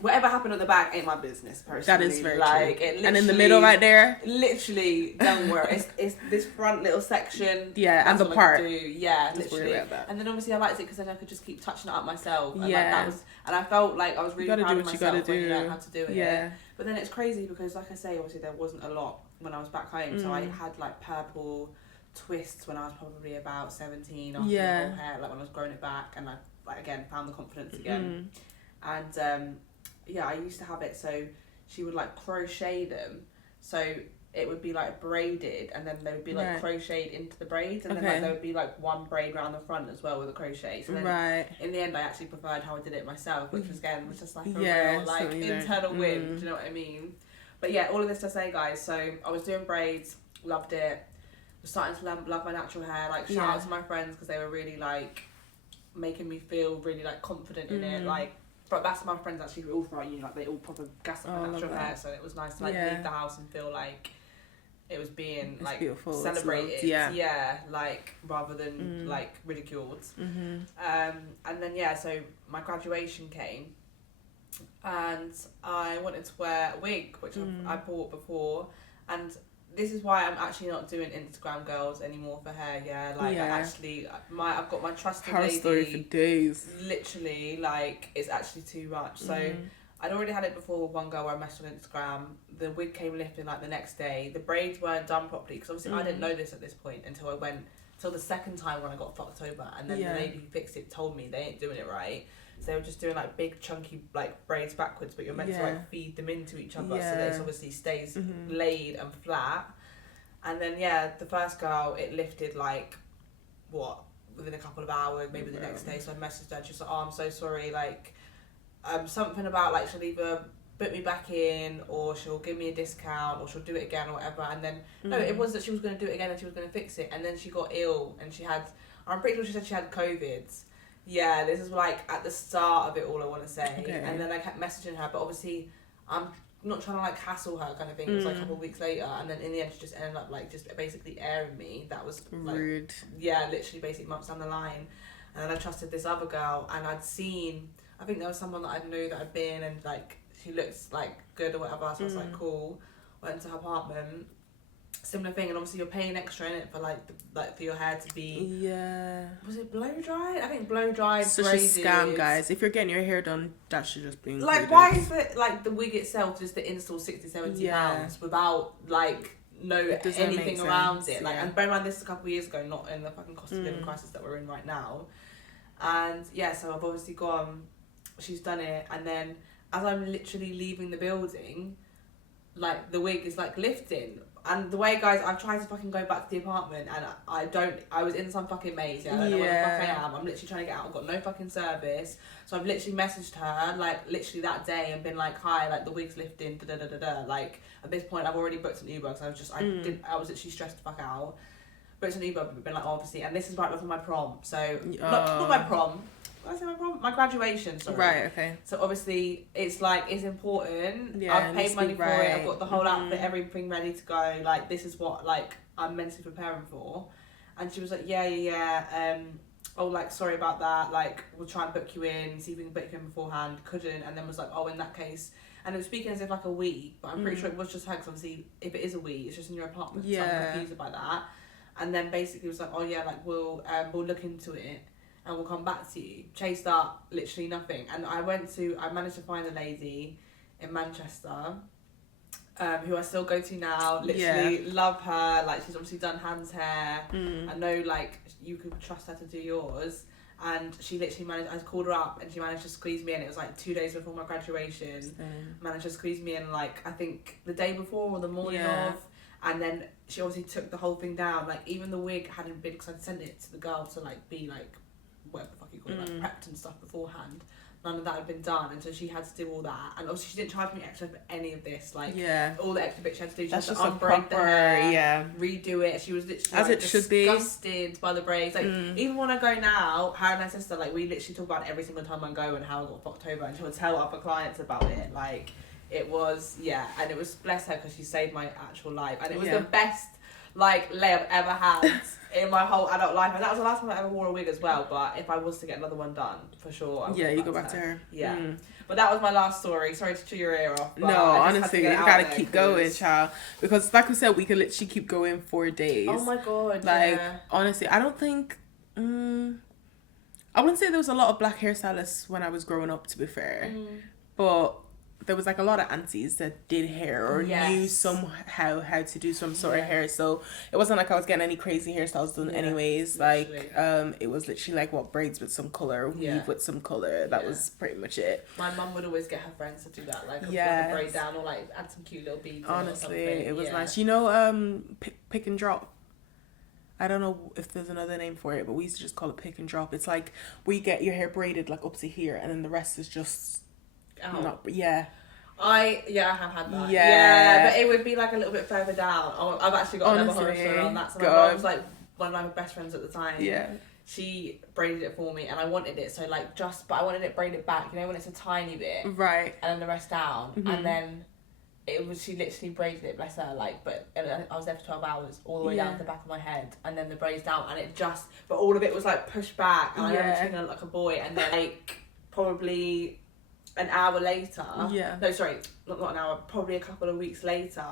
Whatever happened at the back ain't my business personally. That is very like, true. It and in the middle right there, literally don't worry. It's this front little section. Yeah, and the part. Yeah, just literally. worry about that. And then obviously I liked it because then I could just keep touching it up myself. And Yeah. like, that was, and I felt like I was really proud of myself when you learned how to do it. Yeah. But then it's crazy because, like I say, obviously there wasn't a lot when I was back home, so I had like purple twists when I was probably about 17 after the whole hair, like when I was growing it back, and I like again found the confidence again. And I used to have it, so she would like crochet them, so it would be like braided, and then they would be like crocheted into the braids, and then like there would be like one braid around the front as well with a crochet. So then in the end I actually preferred how I did it myself, which was just like a real like internal win, do you know what I mean? But yeah, all of this to say, guys, so I was doing braids, loved it, was starting to love my natural hair, like shout out to my friends because they were really like making me feel really like confident in it, like. But that's my friends actually all throughout uni, like they all proper gassed up my natural hair, so it was nice to like leave the house and feel like it was being like beautiful, celebrated, like rather than like ridiculed. And then so my graduation came, and I wanted to wear a wig, which I bought before, and this is why I'm actually not doing Instagram girls anymore for hair. I actually I've got my trusted lady. Story for days. Literally, like, it's actually too much. So I'd already had it before with one girl where I messaged on Instagram. The wig came lifting like the next day. The braids weren't done properly because obviously I didn't know this at this point until I went till the second time when I got fucked over, and then the lady who fixed it told me they ain't doing it right. So they were just doing like big chunky like braids backwards, but you're meant to like feed them into each other so that it obviously stays laid and flat. And then the first girl, it lifted like within a couple of hours, maybe the next day. So I messaged her and she was like, "Oh, I'm so sorry, like something about like she'll either put me back in or she'll give me a discount or she'll do it again or whatever." And then no, it was that she was going to do it again and she was going to fix it, and then she got ill and I'm pretty sure she said she had COVID. Yeah, this is like at the start of it all, I want to say. Okay. And then I kept messaging her, but obviously I'm not trying to like hassle her kind of thing. It was like a couple of weeks later, and then in the end she just ended up like just basically airing me. That was like, rude. Yeah, literally basically months down the line. And then I trusted this other girl, and I think there was someone that I knew that had been, and like she looks like good or whatever, so I was like, cool. Went to her apartment, similar thing, and obviously you're paying extra in it for for your hair to be was it blow dried? I think blow dried. Such a scam, guys. If you're getting your hair done, that should just be included. Like, why is it like the wig itself just the install £60-70 without like anything around it? Like, and bear in mind this is a couple of years ago, not in the fucking cost of living crisis that we're in right now. And so I've obviously gone, she's done it, and then as I'm literally leaving the building, like the wig is like lifting. And the way, guys, I've tried to fucking go back to the apartment, and I was in some fucking maze. I don't know where the fuck I am. I'm literally trying to get out. I've got no fucking service. So I've literally messaged her, like, literally that day and been like, "Hi, like, the wig's lifting, da-da-da-da-da." Like, at this point, I've already booked an Uber because I was literally stressed the fuck out. Booked an Uber, but been like, obviously, and this is right before my prom. So, not my prom. Did I say my prom? My graduation, sorry. Right, okay. So obviously it's like, it's important. Yeah, I've paid money for it. I've got the whole outfit, everything ready to go. Like, this is what like I'm mentally preparing for. And she was like, oh, like, sorry about that. Like, we'll try and book you in, see if we can book you in beforehand. Couldn't. And then was like, oh, in that case. And it was speaking as if like a we, but I'm pretty sure it was just her, because obviously if it is a we, it's just in your apartment. Yeah. So I'm confused by that. And then basically was like, oh yeah, like we'll look into it and we'll come back to you. Chased up, literally nothing. And I managed to find a lady in Manchester, who I still go to now. Literally love her. Like, she's obviously done Han's hair. I know, like, you could trust her to do yours. And she literally I called her up and she managed to squeeze me in. It was like 2 days before my graduation. Managed to squeeze me in, like, I think the day before or the morning of. And then she obviously took the whole thing down. Like, even the wig hadn't been, because I'd sent it to the girl to, like, be, like, whatever the fuck you call it, like, prepped and stuff beforehand. None of that had been done, and so she had to do all that. And obviously she didn't charge me extra for any of this. Like, all the extra bits she had to do. She had to unbraid the hair, redo it. She was literally as like, it should be, disgusted by the braids. Like, even when I go now, her and my sister, like, we literally talk about it every single time I go and how I got fucked over, and she would tell other clients about it. Like, it was, and it was, bless her, because she saved my actual life. And it was the best, like, lay I've ever had in my whole adult life. And that was the last time I ever wore a wig as well. But if I was to get another one done, for sure. You go back to her. Yeah. But that was my last story. Sorry to chew your ear off. No, honestly, you gotta keep going, child. Because like we said, we could literally keep going for days. Oh my God. Like, honestly, I don't think... I wouldn't say there was a lot of black hairstylists when I was growing up, to be fair. But there was like a lot of aunties that did hair or knew somehow how to do some sort of hair. So it wasn't like I was getting any crazy hairstyles done anyways. Literally. Like, it was literally like braids with some colour, weave with some colour. That was pretty much it. My mum would always get her friends to do that, like a braid down or like add some cute little beads. Honestly, it was nice. You know, pick and drop. I don't know if there's another name for it, but we used to just call it pick and drop. It's like we get your hair braided like up to here, and then the rest is just I have had that. Yeah, but it would be like a little bit further down. I've actually got another horror story on that. So my mum was like one of my best friends at the time. Yeah, she braided it for me, and I wanted it so like but I wanted it braided back. You know, when it's a tiny bit, right, and then the rest down, and then. She literally braided it, bless her, like, but I was there for 12 hours, all the way down to the back of my head, and then the braids down, and but all of it was, like, pushed back, and I remember treating like a boy, and then, like, probably an hour later, no, sorry, not an hour, probably a couple of weeks later,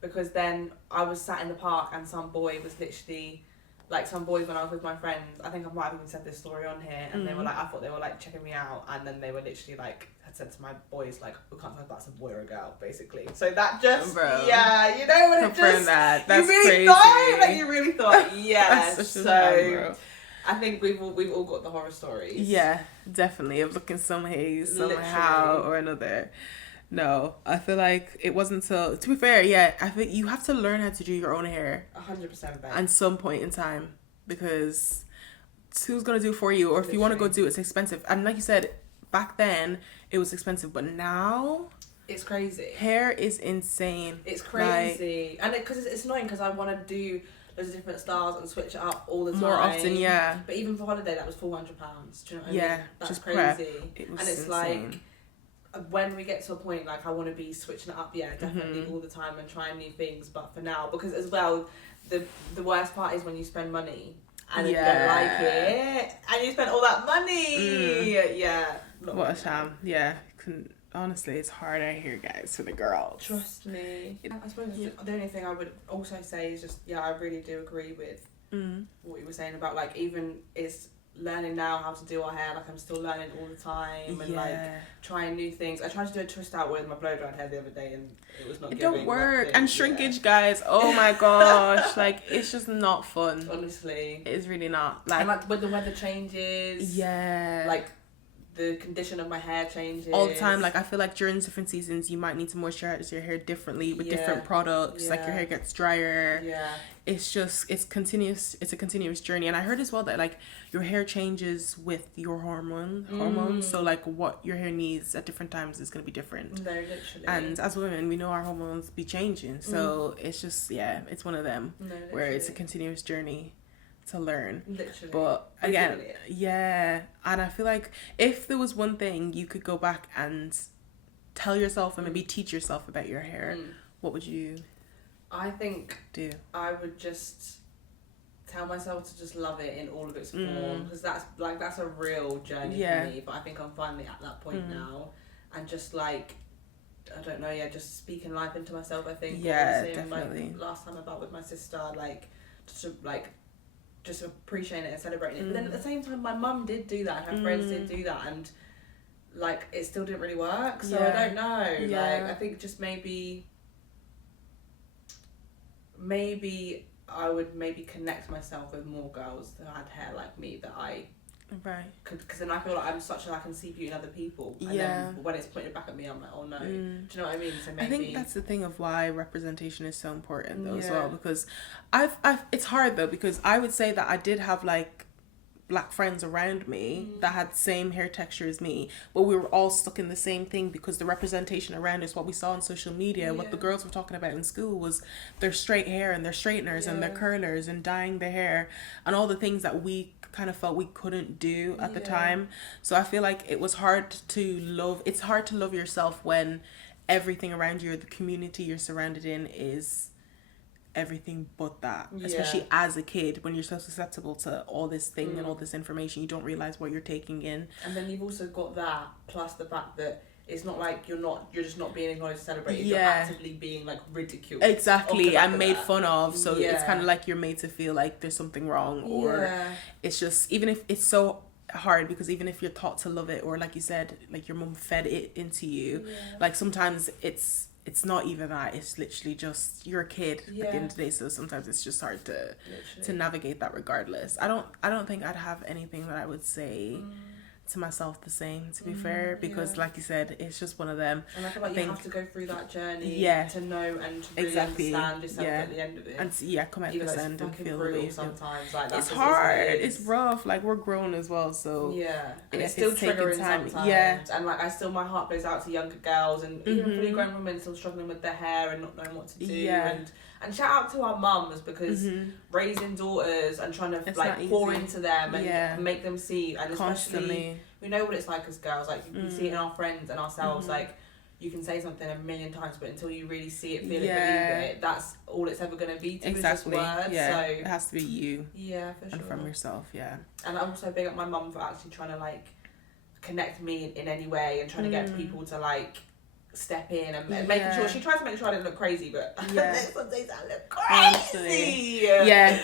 because then I was sat in the park, and some boy was literally like some boys when I was with my friends, I think I might have even said this story on here, and they were like, I thought they were like checking me out, and then they were literally like, had said to my boys like, we can't talk about some boy or a girl, basically. So that just, yeah, you know, when it just, that's you really crazy. thought, like you really thought, yeah. So I think we've all got the horror stories. Yeah, definitely, of looking somehow or another. No, I feel like it wasn't until, to be fair, yeah, I think you have to learn how to do your own hair 100%, babe. at some point in time, because who's gonna do it for you? Or if you want to go do it, it's expensive. And like you said, back then it was expensive, but now it's crazy. Hair is insane. It's crazy, and because it's annoying because I want to do loads of different styles and switch it up all the time. More often, yeah. But even for holiday, that was £400. Do you know what I mean? That's just crazy. It was and it's insane. like, when we get to a point, like, I want to be switching it up, definitely all the time and trying new things. But for now, because as well, the worst part is when you spend money and you don't like it and you spend all that money. What a sham. Yeah. Honestly, it's hard out here, guys, for the girls. Trust me. I suppose the only thing I would also say is just, I really do agree with what you were saying about, like, even it's learning now how to do our hair. Like, I'm still learning all the time and like trying new things. I tried to do a twist out with my blow dried hair the other day and it was not it giving. Don't work. And shrinkage, guys, oh my gosh, like, it's just not fun. Honestly, it's really not. Like, and like when the weather changes, like the condition of my hair changes all the time. Like, I feel like during different seasons you might need to moisturize your hair differently with different products. Like, your hair gets drier. It's just, it's a continuous journey. And I heard as well that, like, your hair changes with your hormones. So, like, what your hair needs at different times is going to be different. No, literally. And as women, we know our hormones be changing. So it's just, it's one of them where it's a continuous journey to learn. Literally. But again, and I feel like if there was one thing you could go back and tell yourself and maybe teach yourself about your hair, what would you I think do? I would just tell myself to just love it in all of its form, because that's a real journey for me. But I think I'm finally at that point now, and just like, I don't know, just speaking life into myself. I think definitely. Like last time about with my sister, like just appreciating it and celebrating it. But then at the same time, my mum did do that, and her friends did do that, and like it still didn't really work. So I don't know. Like, I think just maybe I would connect myself with more girls who had hair like me that I because then I feel like I'm such I can see beauty in other people, and then when it's pointed back at me, I'm like, oh no. Do you know what I mean? So maybe I think that's the thing of why representation is so important though as well, because I've it's hard though, because I would say that I did have like black friends around me that had the same hair texture as me, but we were all stuck in the same thing because the representation around us, what we saw on social media, what the girls were talking about in school was their straight hair and their straighteners and their curlers and dyeing their hair and all the things that we kind of felt we couldn't do at the time. So I feel like it was hard to love. It's hard to love yourself when everything around you or the community you're surrounded in is everything but that, especially as a kid, when you're so susceptible to all this thing and all this information, you don't realize what you're taking in. And then you've also got that plus the fact that it's not like you're just not being acknowledged, celebrated. You're actively being like ridiculed, and made fun of. So it's kind of like you're made to feel like there's something wrong, or it's just, even if it's so hard, because even if you're taught to love it, or like you said, like your mum fed it into you, like sometimes it's not even that, it's literally just you're a kid at the end of the day, so sometimes it's just hard to navigate that regardless. I don't think I'd have anything that I would say to myself the same, to be fair, because like you said, it's just one of them. And I feel like you have to go through that journey to know and to really understand yourself at the end of it, and come out this end and feel the way sometimes. Like, it's hard, it's rough, like we're grown as well, so and it's still triggering sometimes, and like my heart goes out to younger girls and even fully grown women still struggling with their hair and not knowing what to do, and shout out to our mums, because raising daughters and trying to like pour into them and make them see, and especially we know what it's like as girls, like we see it in our friends and ourselves, like you can say something a million times, but until you really see it, feel it, believe it, that's all it's ever going to be to is just words. So it has to be you, for sure, and from yourself. And I also big up my mum for actually trying to like connect me in any way and trying to get people to like step in and making sure, she tries to make sure I didn't look crazy, but some days I look crazy.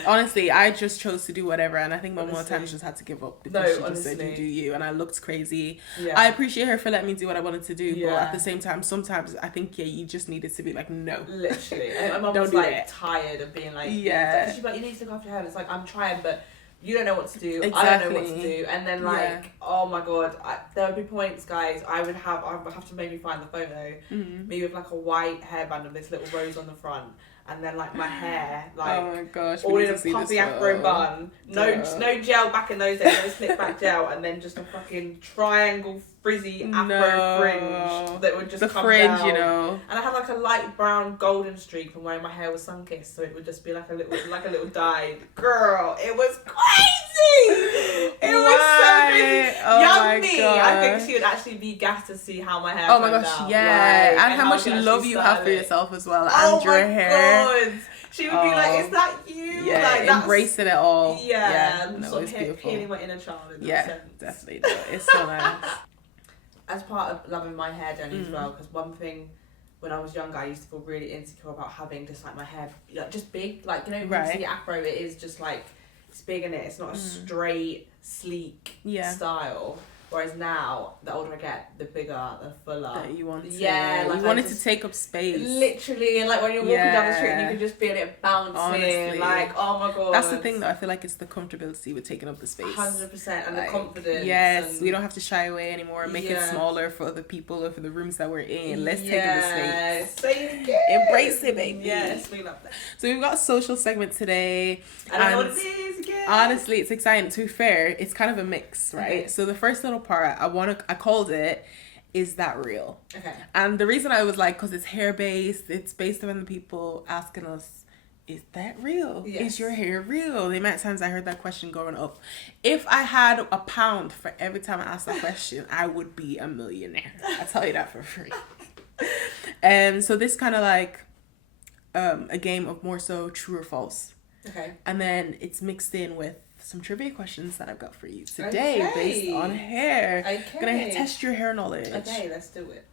Honestly, I just chose to do whatever, and I think my more times just had to give up because she just said you do you, and I looked crazy. I appreciate her for letting me do what I wanted to do, but at the same time, sometimes I think you just needed to be like, no, literally. And my mum was like tired of being like, she's like, you need to look after your hair. And it's like, I'm trying, but you don't know what to do. Exactly. I don't know what to do. And then like, oh my god, there would be points, guys. I would have to maybe find the photo. Me with like a white hairband and this little rose on the front, and then like my hair, like oh my gosh, all in a puffy afro bun. No gel back in those days. No slip back gel, and then just a fucking triangle frizzy afro fringe that would just come down. You know. And I had like a light brown golden streak from where my hair was sun-kissed, so it would just be like a little dyed. Girl, it was crazy. It was so crazy. Oh Young me, gosh. I think she would actually be gassed to see how my hair. Oh my gosh, out. And how much love you have for yourself as well, and your hair. God. She would be like, "Is that you?" Yeah, like, embracing it all. No, sort of beautiful. Healing my inner child. In that sense. Definitely. No, it's so nice. As part of loving my hair journey as well, because one thing when I was younger, I used to feel really insecure about having just like my hair like just big, like you know, when you see afro, it is just like it's big in it. It's not a straight, sleek style. Whereas now, the older I get, the bigger, the fuller. That you want to. Yeah, like you want it to take up space. Literally, and like when you're walking down the street, and you can just feel it bouncing. Honestly. Like, oh my god. That's the thing, though. I feel like it's the comfortability with taking up the space. 100%, and like, the confidence. Yes, we don't have to shy away anymore. Make it smaller for other people or for the rooms that we're in. Let's take up the space. Say it again. Embrace it, baby. Yes, we love that. So we've got a social segment today. I don't know what it is again. Honestly, it's exciting. To be fair, it's kind of a mix, right? Okay. So the first little part, I called it, "Is That Real?" Okay. And the reason I was like, because it's hair based, it's based on the people asking us, "Is that real? Is your hair real?" The amount of times I heard that question growing up. If I had £1 for every time I asked that question, I would be a millionaire. I tell you that for free. So this kind of like a game of more so true or false. Okay. And then it's mixed in with some trivia questions that I've got for you today based on hair. Okay. I'm gonna test your hair knowledge. Okay, let's do it.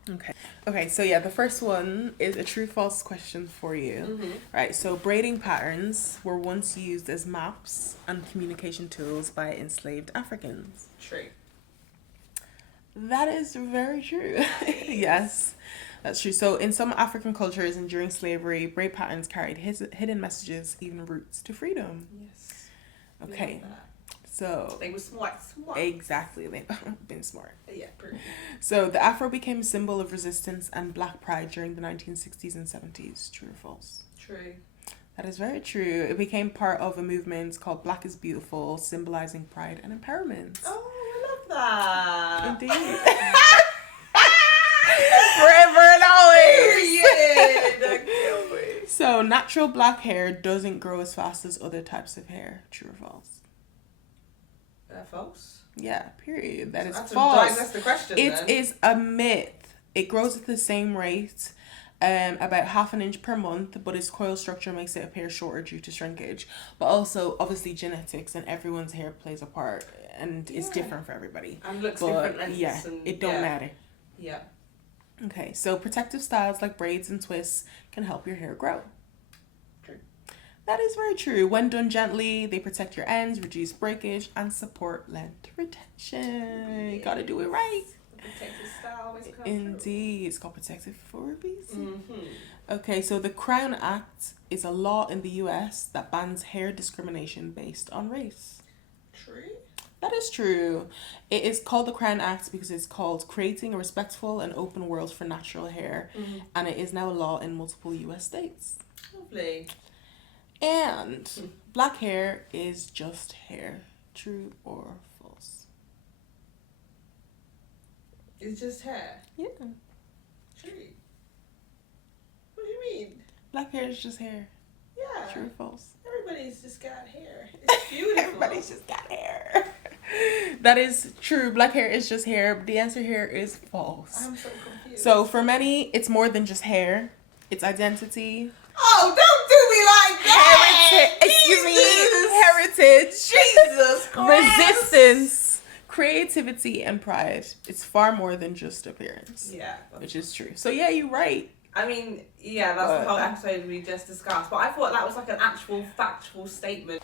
Okay, so the first one is a true false question for you. Right, so braiding patterns were once used as maps and communication tools by enslaved Africans. True. That is very true. Yes, that's true. So in some African cultures and during slavery, braid patterns carried hidden messages, even routes to freedom. Yes. Okay, so they were smart. Exactly, they've been smart. Yeah, pretty. So the afro became a symbol of resistance and black pride during the 1960s and 70s. True or false? True. That is very true. It became part of a movement called Black is Beautiful, symbolizing pride and empowerment. Oh, I love that. Indeed. Forever and always. Yeah. So natural black hair doesn't grow as fast as other types of hair. True or false? False. Yeah, period. That's false. That's the question. It is a myth. It grows at the same rate, about 1/2 inch per month, but its coil structure makes it appear shorter due to shrinkage. But also, obviously, genetics and everyone's hair plays a part, and it's different for everybody. And looks different. It don't matter. Yeah. Okay, so protective styles like braids and twists can help your hair grow. True. That is very true. When done gently, they protect your ends, reduce breakage, and support length retention. You gotta do it right. Protective style always comes Indeed. It's called protective for a reason. Okay, so the Crown Act is a law in the US that bans hair discrimination based on race. True. That is true. It is called the Crown Act because it's called Creating a Respectful and Open World for Natural Hair, and it is now a law in multiple US states. Lovely. And black hair is just hair. True or false? It's just hair? Yeah. True. What do you mean? Black hair is just hair. Yeah. True or false? Everybody's just got hair. It's beautiful. Everybody's just got hair. That is true. Black hair is just hair. The answer here is false. I'm so confused. So for many, it's more than just hair. It's identity. Oh, don't do me like that! Heritage. Jesus Christ. Resistance. creativity and pride. It's far more than just appearance. Yeah. Which is true. So yeah, you're right. I mean, yeah, that's the whole episode we just discussed. But I thought that was like an actual factual statement.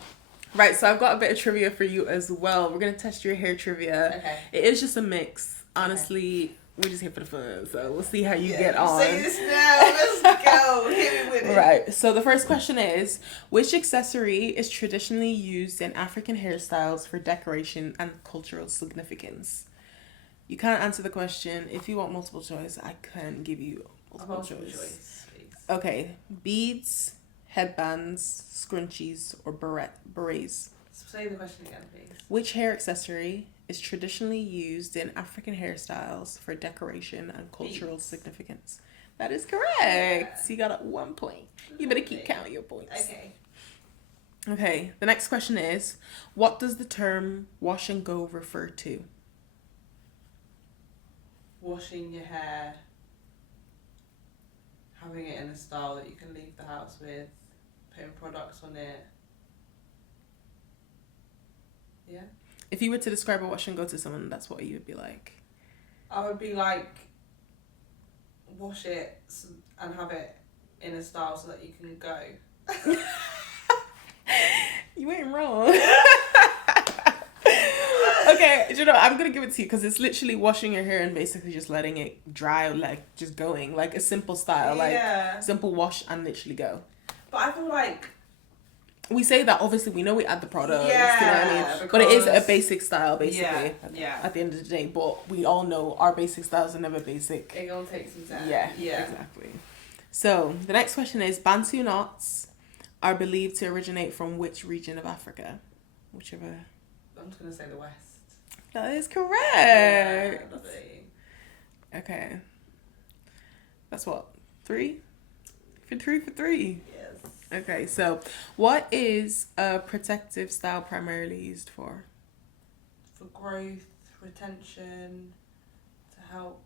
Right, so I've got a bit of trivia for you as well. We're going to test your hair trivia. Okay. It is just a mix. Honestly, we're just here for the fun. So we'll see how you get on. Say this now. Let's go. Hit me with it. Right, so the first question is, which accessory is traditionally used in African hairstyles for decoration and cultural significance? You can't answer the question. If you want multiple choice, I can give you multiple choice. Please. Okay, beads, headbands, scrunchies, or berets. Say the question again, please. Which hair accessory is traditionally used in African hairstyles for decoration and cultural significance? That is correct. Yeah. So you got 1 point. You better keep counting your points. Okay, the next question is, what does the term wash and go refer to? Washing your hair, having it in a style that you can leave the house with, putting products on it. Yeah. If you were to describe a wash and go to someone, that's what you would be like. I would be like, wash it and have it in a style so that you can go. You ain't wrong. Okay, you know, I'm gonna give it to you because it's literally washing your hair and basically just letting it dry, like just going, like a simple style, like simple wash and literally go. But I feel like we say that obviously we know we add the product, yeah, you know what I mean? But it is a basic style basically. Yeah. At the end of the day, but we all know our basic styles are never basic. It all takes some time. Yeah, exactly. So the next question is, Bantu knots are believed to originate from which region of Africa? Whichever. I'm just gonna say the West. That is correct. Yeah, okay. That's what? 3? For 3? Yes. Okay, so what is a protective style primarily used for? For growth, retention, to help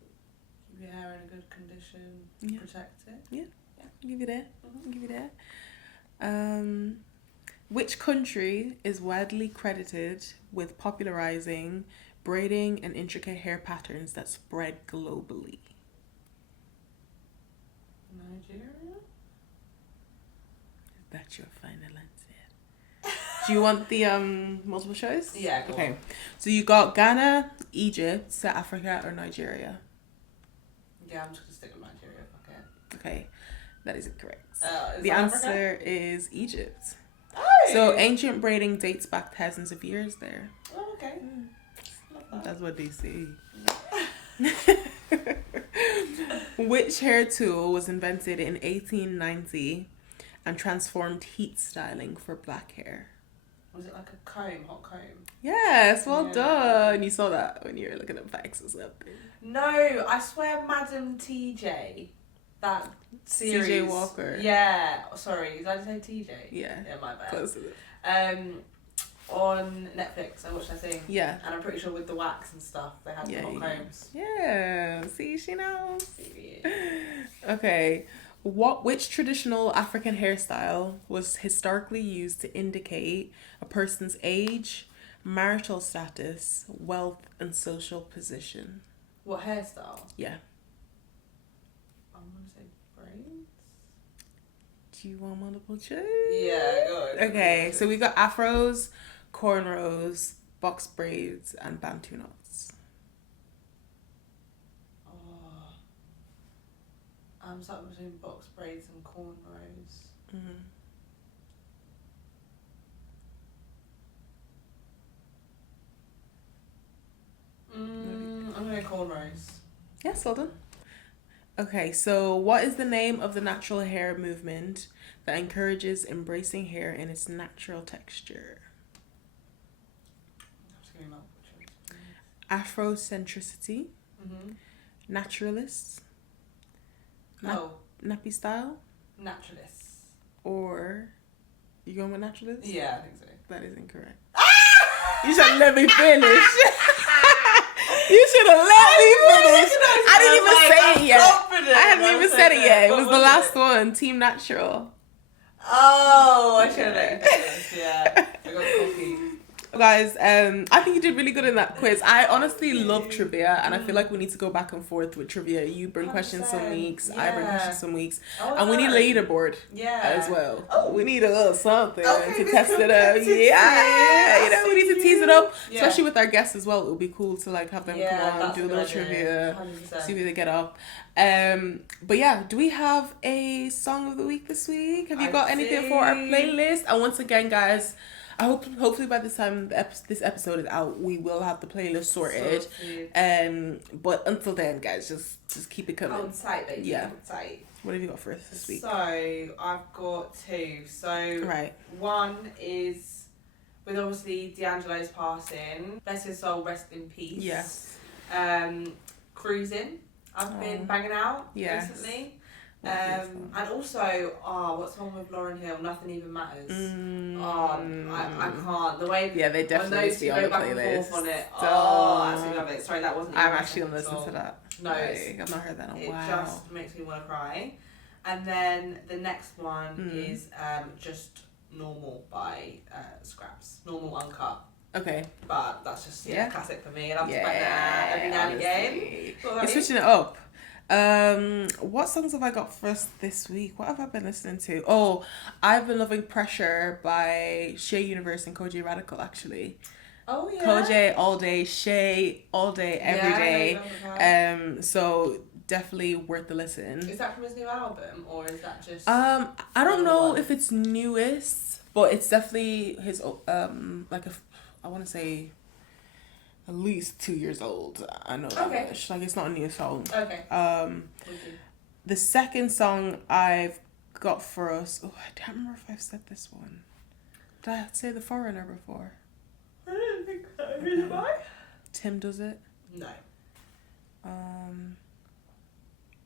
keep your hair in a good condition, protect it. Yeah. I'll give you that. I'll give you that. Which country is widely credited with popularizing braiding and intricate hair patterns that spread globally? Nigeria? Is that your final answer? Do you want the multiple choice? Yeah, go okay. on. So you got Ghana, Egypt, South Africa, or Nigeria? Yeah, I'm just gonna stick with Nigeria if I can. Okay, that is incorrect. Is the South answer Africa? is Egypt. Oh! So ancient braiding dates back thousands of years there. Oh, okay. That's what they say. Which hair tool was invented in 1890 and transformed heat styling for black hair? Was it like a comb, hot comb? Yes, well done. You saw that when you were looking at facts or something. No, I swear Madam TJ, that series. TJ Walker. Yeah, sorry, did I say TJ? Yeah. Yeah, my bad. Close to it. On Netflix, I watched that thing. Yeah. And I'm pretty sure with the wax and stuff, they had the hot combs. Yeah, see, she knows. Okay. Which traditional African hairstyle was historically used to indicate a person's age, marital status, wealth, and social position? What hairstyle? Yeah. I'm gonna say braids. Do you want multiple choice? Yeah, go on. Okay, so we got afros, cornrows, box braids, and bantu knots. I'm stuck between box braids and cornrows. I'm going to go cornrows. Yes, well done. Okay, so what is the name of the natural hair movement that encourages embracing hair in its natural texture? Afrocentricity, naturalists, nappy style, naturalists, or you going with naturalists? Yeah, I think so. That is incorrect. You should let me finish. You should have let me finish. I didn't even say it yet. I hadn't even said it yet. It was the last one. Team Natural. Oh, I should have let you finish. Yeah, I got coffee. Guys, I think you did really good in that quiz. I honestly love trivia, and I feel like we need to go back and forth with trivia. You bring questions some weeks, I bring questions some weeks, and we need a leaderboard as well. Oh, we need a little something to test it out. Yeah, you know, we need to tease it up, especially with our guests as well. It would be cool to like have them come on, do a little trivia, 100%. See where they get up. But yeah, do we have a song of the week this week? Have you got anything for our playlist? And once again, guys, I hope hopefully by this time this episode is out, we will have the playlist sorted. But until then, guys, just keep it coming. Hold tight, baby. Yeah. Hold tight. What have you got for us this week? So I've got two. So one is with obviously D'Angelo's passing. Bless his soul, rest in peace. Yes. Cruising. I've been banging out recently. And also, what's wrong with Lauryn Hill? Nothing Even Matters. I can't. The way they definitely need to be on the playlist. On it. I absolutely love it. Sorry, that wasn't. I'm actually gonna listen to that. No, I've not heard that in a while. It just makes me want to cry. And then the next one is just Normal by Scraps. Normal Uncut. Okay. But that's just a classic for me. I love to bang that every now and again. You're switching it up. What songs have I got for us this week? What have I been listening to? Oh, I've been loving Pressure by Shay Universe and Koji Radical, actually. Oh yeah. Koji all day, Shay all day, every day. So definitely worth the listen. Is that from his new album, or is that just I don't know if it's newest, but it's definitely his like I want to say at least 2 years old. I know that much. Like, it's not a new song. Okay. The second song I've got for us. Oh, I can't remember if I've said this one. Did I say The Foreigner before? I don't think so. Who's it by? Tim Does It. No.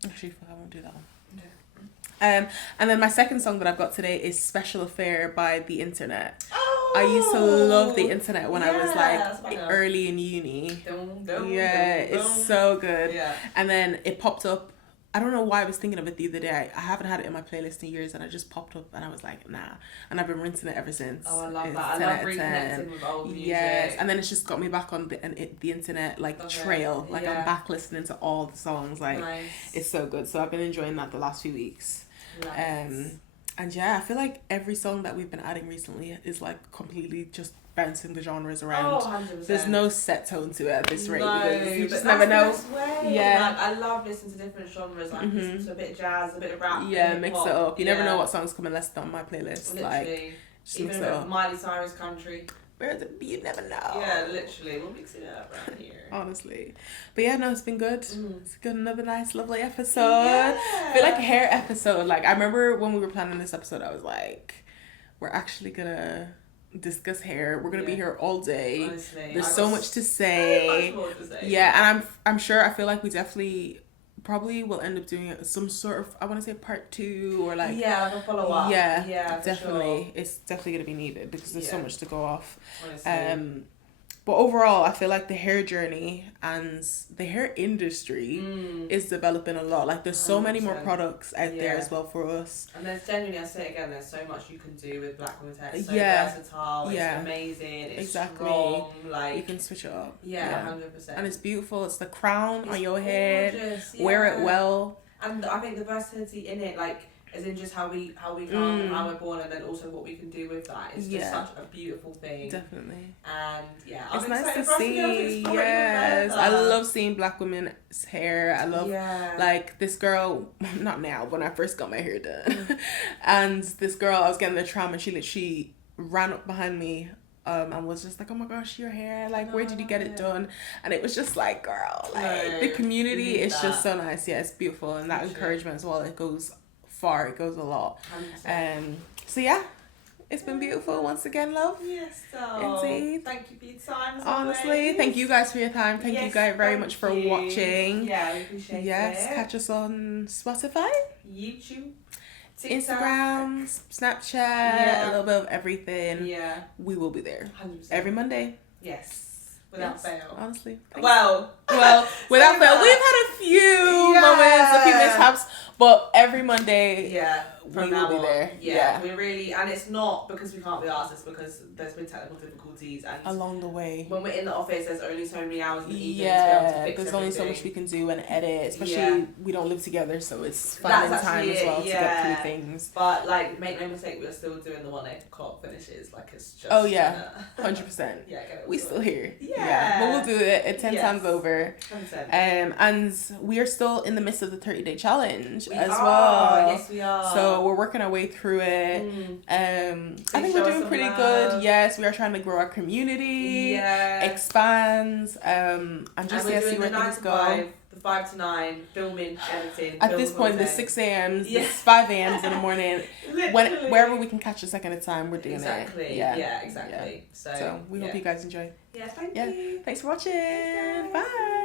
Actually, I won't do that one. No. And then my second song that I've got today is Special Affair by The Internet. Oh, I used to love The Internet when I was like early in uni. It's so good. Yeah. And then it popped up. I don't know why I was thinking of it the other day. I haven't had it in my playlist in years, and it just popped up, and I was like, nah. And I've been rinsing it ever since. Oh, I love that. I love reconnecting with old music. Yes, and then it's just got me back on the internet trail. Like I'm back listening to all the songs. Like it's so good. So I've been enjoying that the last few weeks. Nice. And I feel like every song that we've been adding recently is like completely just bouncing the genres around. Oh, 100%. There's no set tone to it at this rate. No, you just never know. Yeah. Like, I love listening to different genres. Like listen to a bit of jazz, a bit of rap. Yeah, mix it up. You never know what songs come unless it's on my playlist. Literally. Like, just even a bit of Miley Cyrus country. You never know. Yeah, literally. We'll mix it up around here. Honestly. But yeah, no, it's been good. It's good. Another nice, lovely episode. Yeah. I feel like a hair episode. Like, I remember when we were planning this episode, I was like, we're actually gonna discuss hair. We're gonna be here all day. Honestly, there's so much to say. Yeah, and I'm sure, I feel like we definitely probably will end up doing some sort of, I want to say part 2 or like a follow up. Yeah, definitely. Sure. It's definitely gonna be needed because there's so much to go off. Honestly. But overall, I feel like the hair journey and the hair industry is developing a lot. Like, there's so 100%. Many more products out there as well for us. And there's genuinely, I say it again, there's so much you can do with black women's hair. It's so versatile. It's amazing. It's strong. Like, you can switch it up. 100%. And it's beautiful. It's the crown on your head. Wear it well. And I think the versatility in it, like, as in just how we come and how we're born, and then also what we can do with that. It's just such a beautiful thing. Definitely. And it's nice to see. Yes, I love seeing black women's hair. I love like this girl. Not now. When I first got my hair done, and this girl, I was getting the tram, and she literally ran up behind me. And was just like, oh my gosh, your hair, like, where did you get it done? And it was just like, girl, like, the community is just so nice. Yeah, it's beautiful, and that encouragement as well, it goes far, it goes a lot. So yeah, it's been beautiful once again, love. Yes, so indeed. Thank you for your time. Honestly, thank you guys for your time. Thank you guys very much for watching. Yeah, we appreciate it. Yes, catch us on Spotify, YouTube, TikTok, Instagram, Snapchat, a little bit of everything. Yeah, we will be there 100%. every Monday. Yes. Without fail. Honestly. Well, without fail. We've had a few moments, a few mishaps, but every Monday from we now will be on, there. yeah, we really, and it's not because we can't be asked, it's because there's been technical difficulties and along the way. when we're in the office, there's only so many hours in the evening to be able to fix there's only so everything. much we can do and edit, especially we don't live together, so it's finding That's time actually as well it, to get through things. But like, make no mistake, we're still doing the 1:00 finishes. Like it's just 100%. Yeah, we still here. Yeah. But we'll do it 10 times over. 100%. And we are still in the midst of the 30-day challenge We as are. well. Yes, we are. So we're working our way through it. I think we're doing pretty good. Yes, we are trying to grow our community, expand, and just see where things go. The 5 to 9, filming, editing. At this point, the 6 a.m.s, the 5 a.m.s in the morning, wherever we can catch a second at a time, we're doing exactly. it. Yeah, exactly. So we hope you guys enjoy. Yeah, thank you. Thanks for watching. Bye.